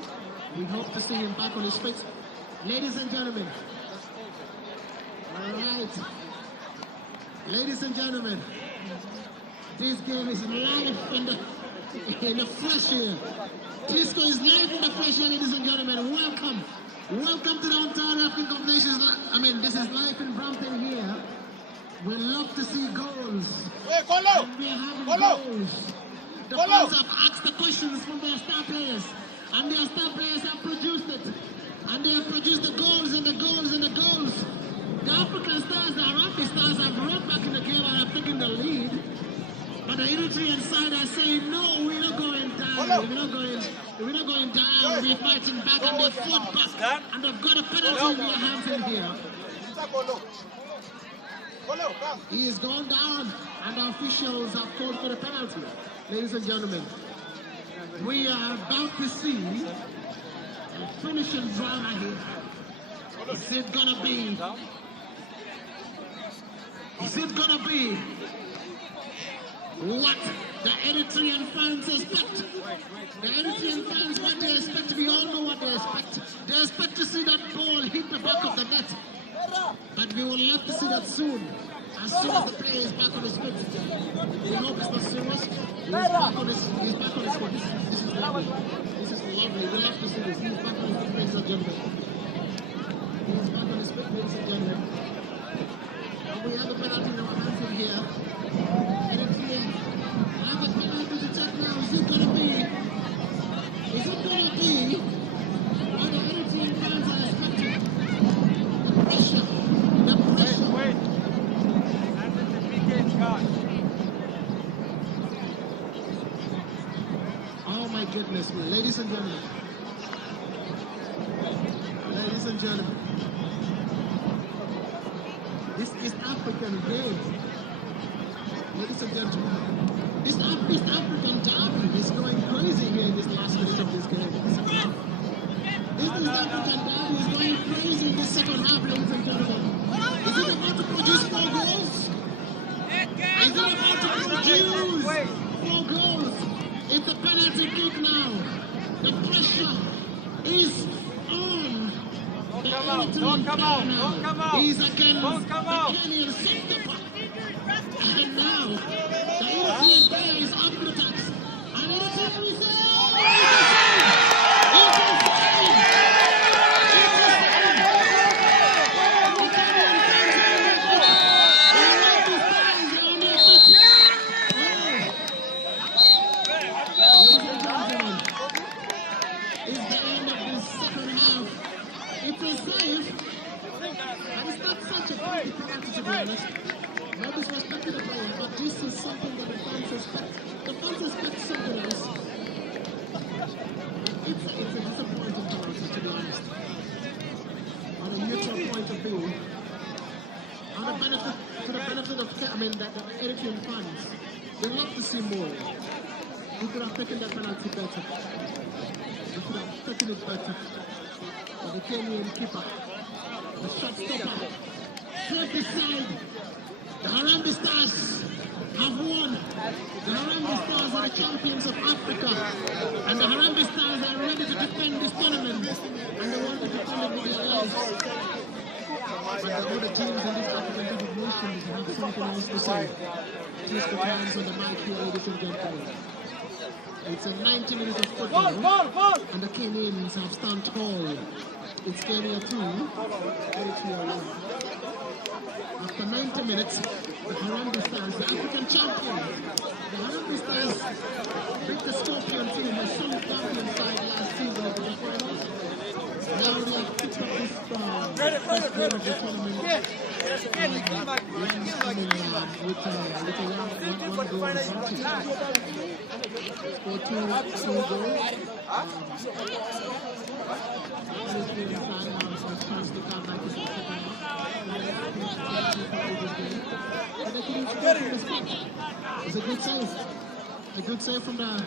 We hope to see him back on his feet. Ladies and gentlemen. All right. Ladies and gentlemen. This game is live in the flesh here. Disco is live in the flesh here, ladies and gentlemen. Welcome. Welcome to the Ontario African Cup of Nations. This is live in Brampton here. We love to see goals. Hey, and we are having goals. The players have asked the questions from their star players. And their star players have produced it. And they have produced the goals and the goals and the goals. The African Stars, the Harambee Stars have run back in the game and have taken the lead. But the Eritrean side are saying, no, we're not going down. We're not going down. We're fighting back, and they fought back. And they've got a penalty in their hands in here. He is gone down, and the officials have called for the penalty. Ladies and gentlemen, we are about to see a finishing drama here. Is it gonna be? Is it gonna be what the Eritrean fans expect? The Eritrean fans, what they expect, we all know what they expect. They expect to see that ball hit the back of the net. But we will love to see that soon. As soon as the player is back on his feet. We hope it's not serious. He's back on his feet. This is lovely. This is lovely. We love to see this. He's back on his feet, ladies and gentlemen. He's back on his feet, ladies and gentlemen. And we have the penalty in our hands in here. goodness me. Ladies and gentlemen. Ladies and gentlemen. This is African game. Ladies and gentlemen. This East African derby is going crazy here in this last minute of this game. This East African derby is going crazy in this second half, ladies and gentlemen. Is it about to produce 4 goals? Is it about to produce 4 goals? It's a penalty kick now. The pressure is on. Don't come out. He's against Don't come out. the Kenyan centre-back. And now, the Eritrean player is up to the tax. And Eritrea is not disrespecting the player, but this is something that the fans expect. The fans expect something else. It's a disappointing for us, to be honest. On a neutral point of view, on the benefit, to the benefit of, the Eritrean fans, they love to see more. We could have taken that penalty better. We could have taken it better. But the Kenyan keeper, the shot stopper, straight beside. The Harambee Stars have won. The Harambee Stars are the champions of Africa. And the Harambee Stars are ready to defend this tournament. And they want to defend it with their lives. But the other teams in this African Cup of Nations have something else to say. Please put hands on the mic here, ladies and gentlemen. It's a 90 minutes of football. And the Kenyans have stand tall. It's Kenya 2, Eritrea 1. After 90 minutes, the Harambee Stars, the African champions, the Harambee Stars beat the Scorpion team, the solid champion side last season of the finals. Now they have picked up this first game of the tournament. With a one goal advantage. Scored 2 goals. Chance to come back to the It's a good save. A good save from the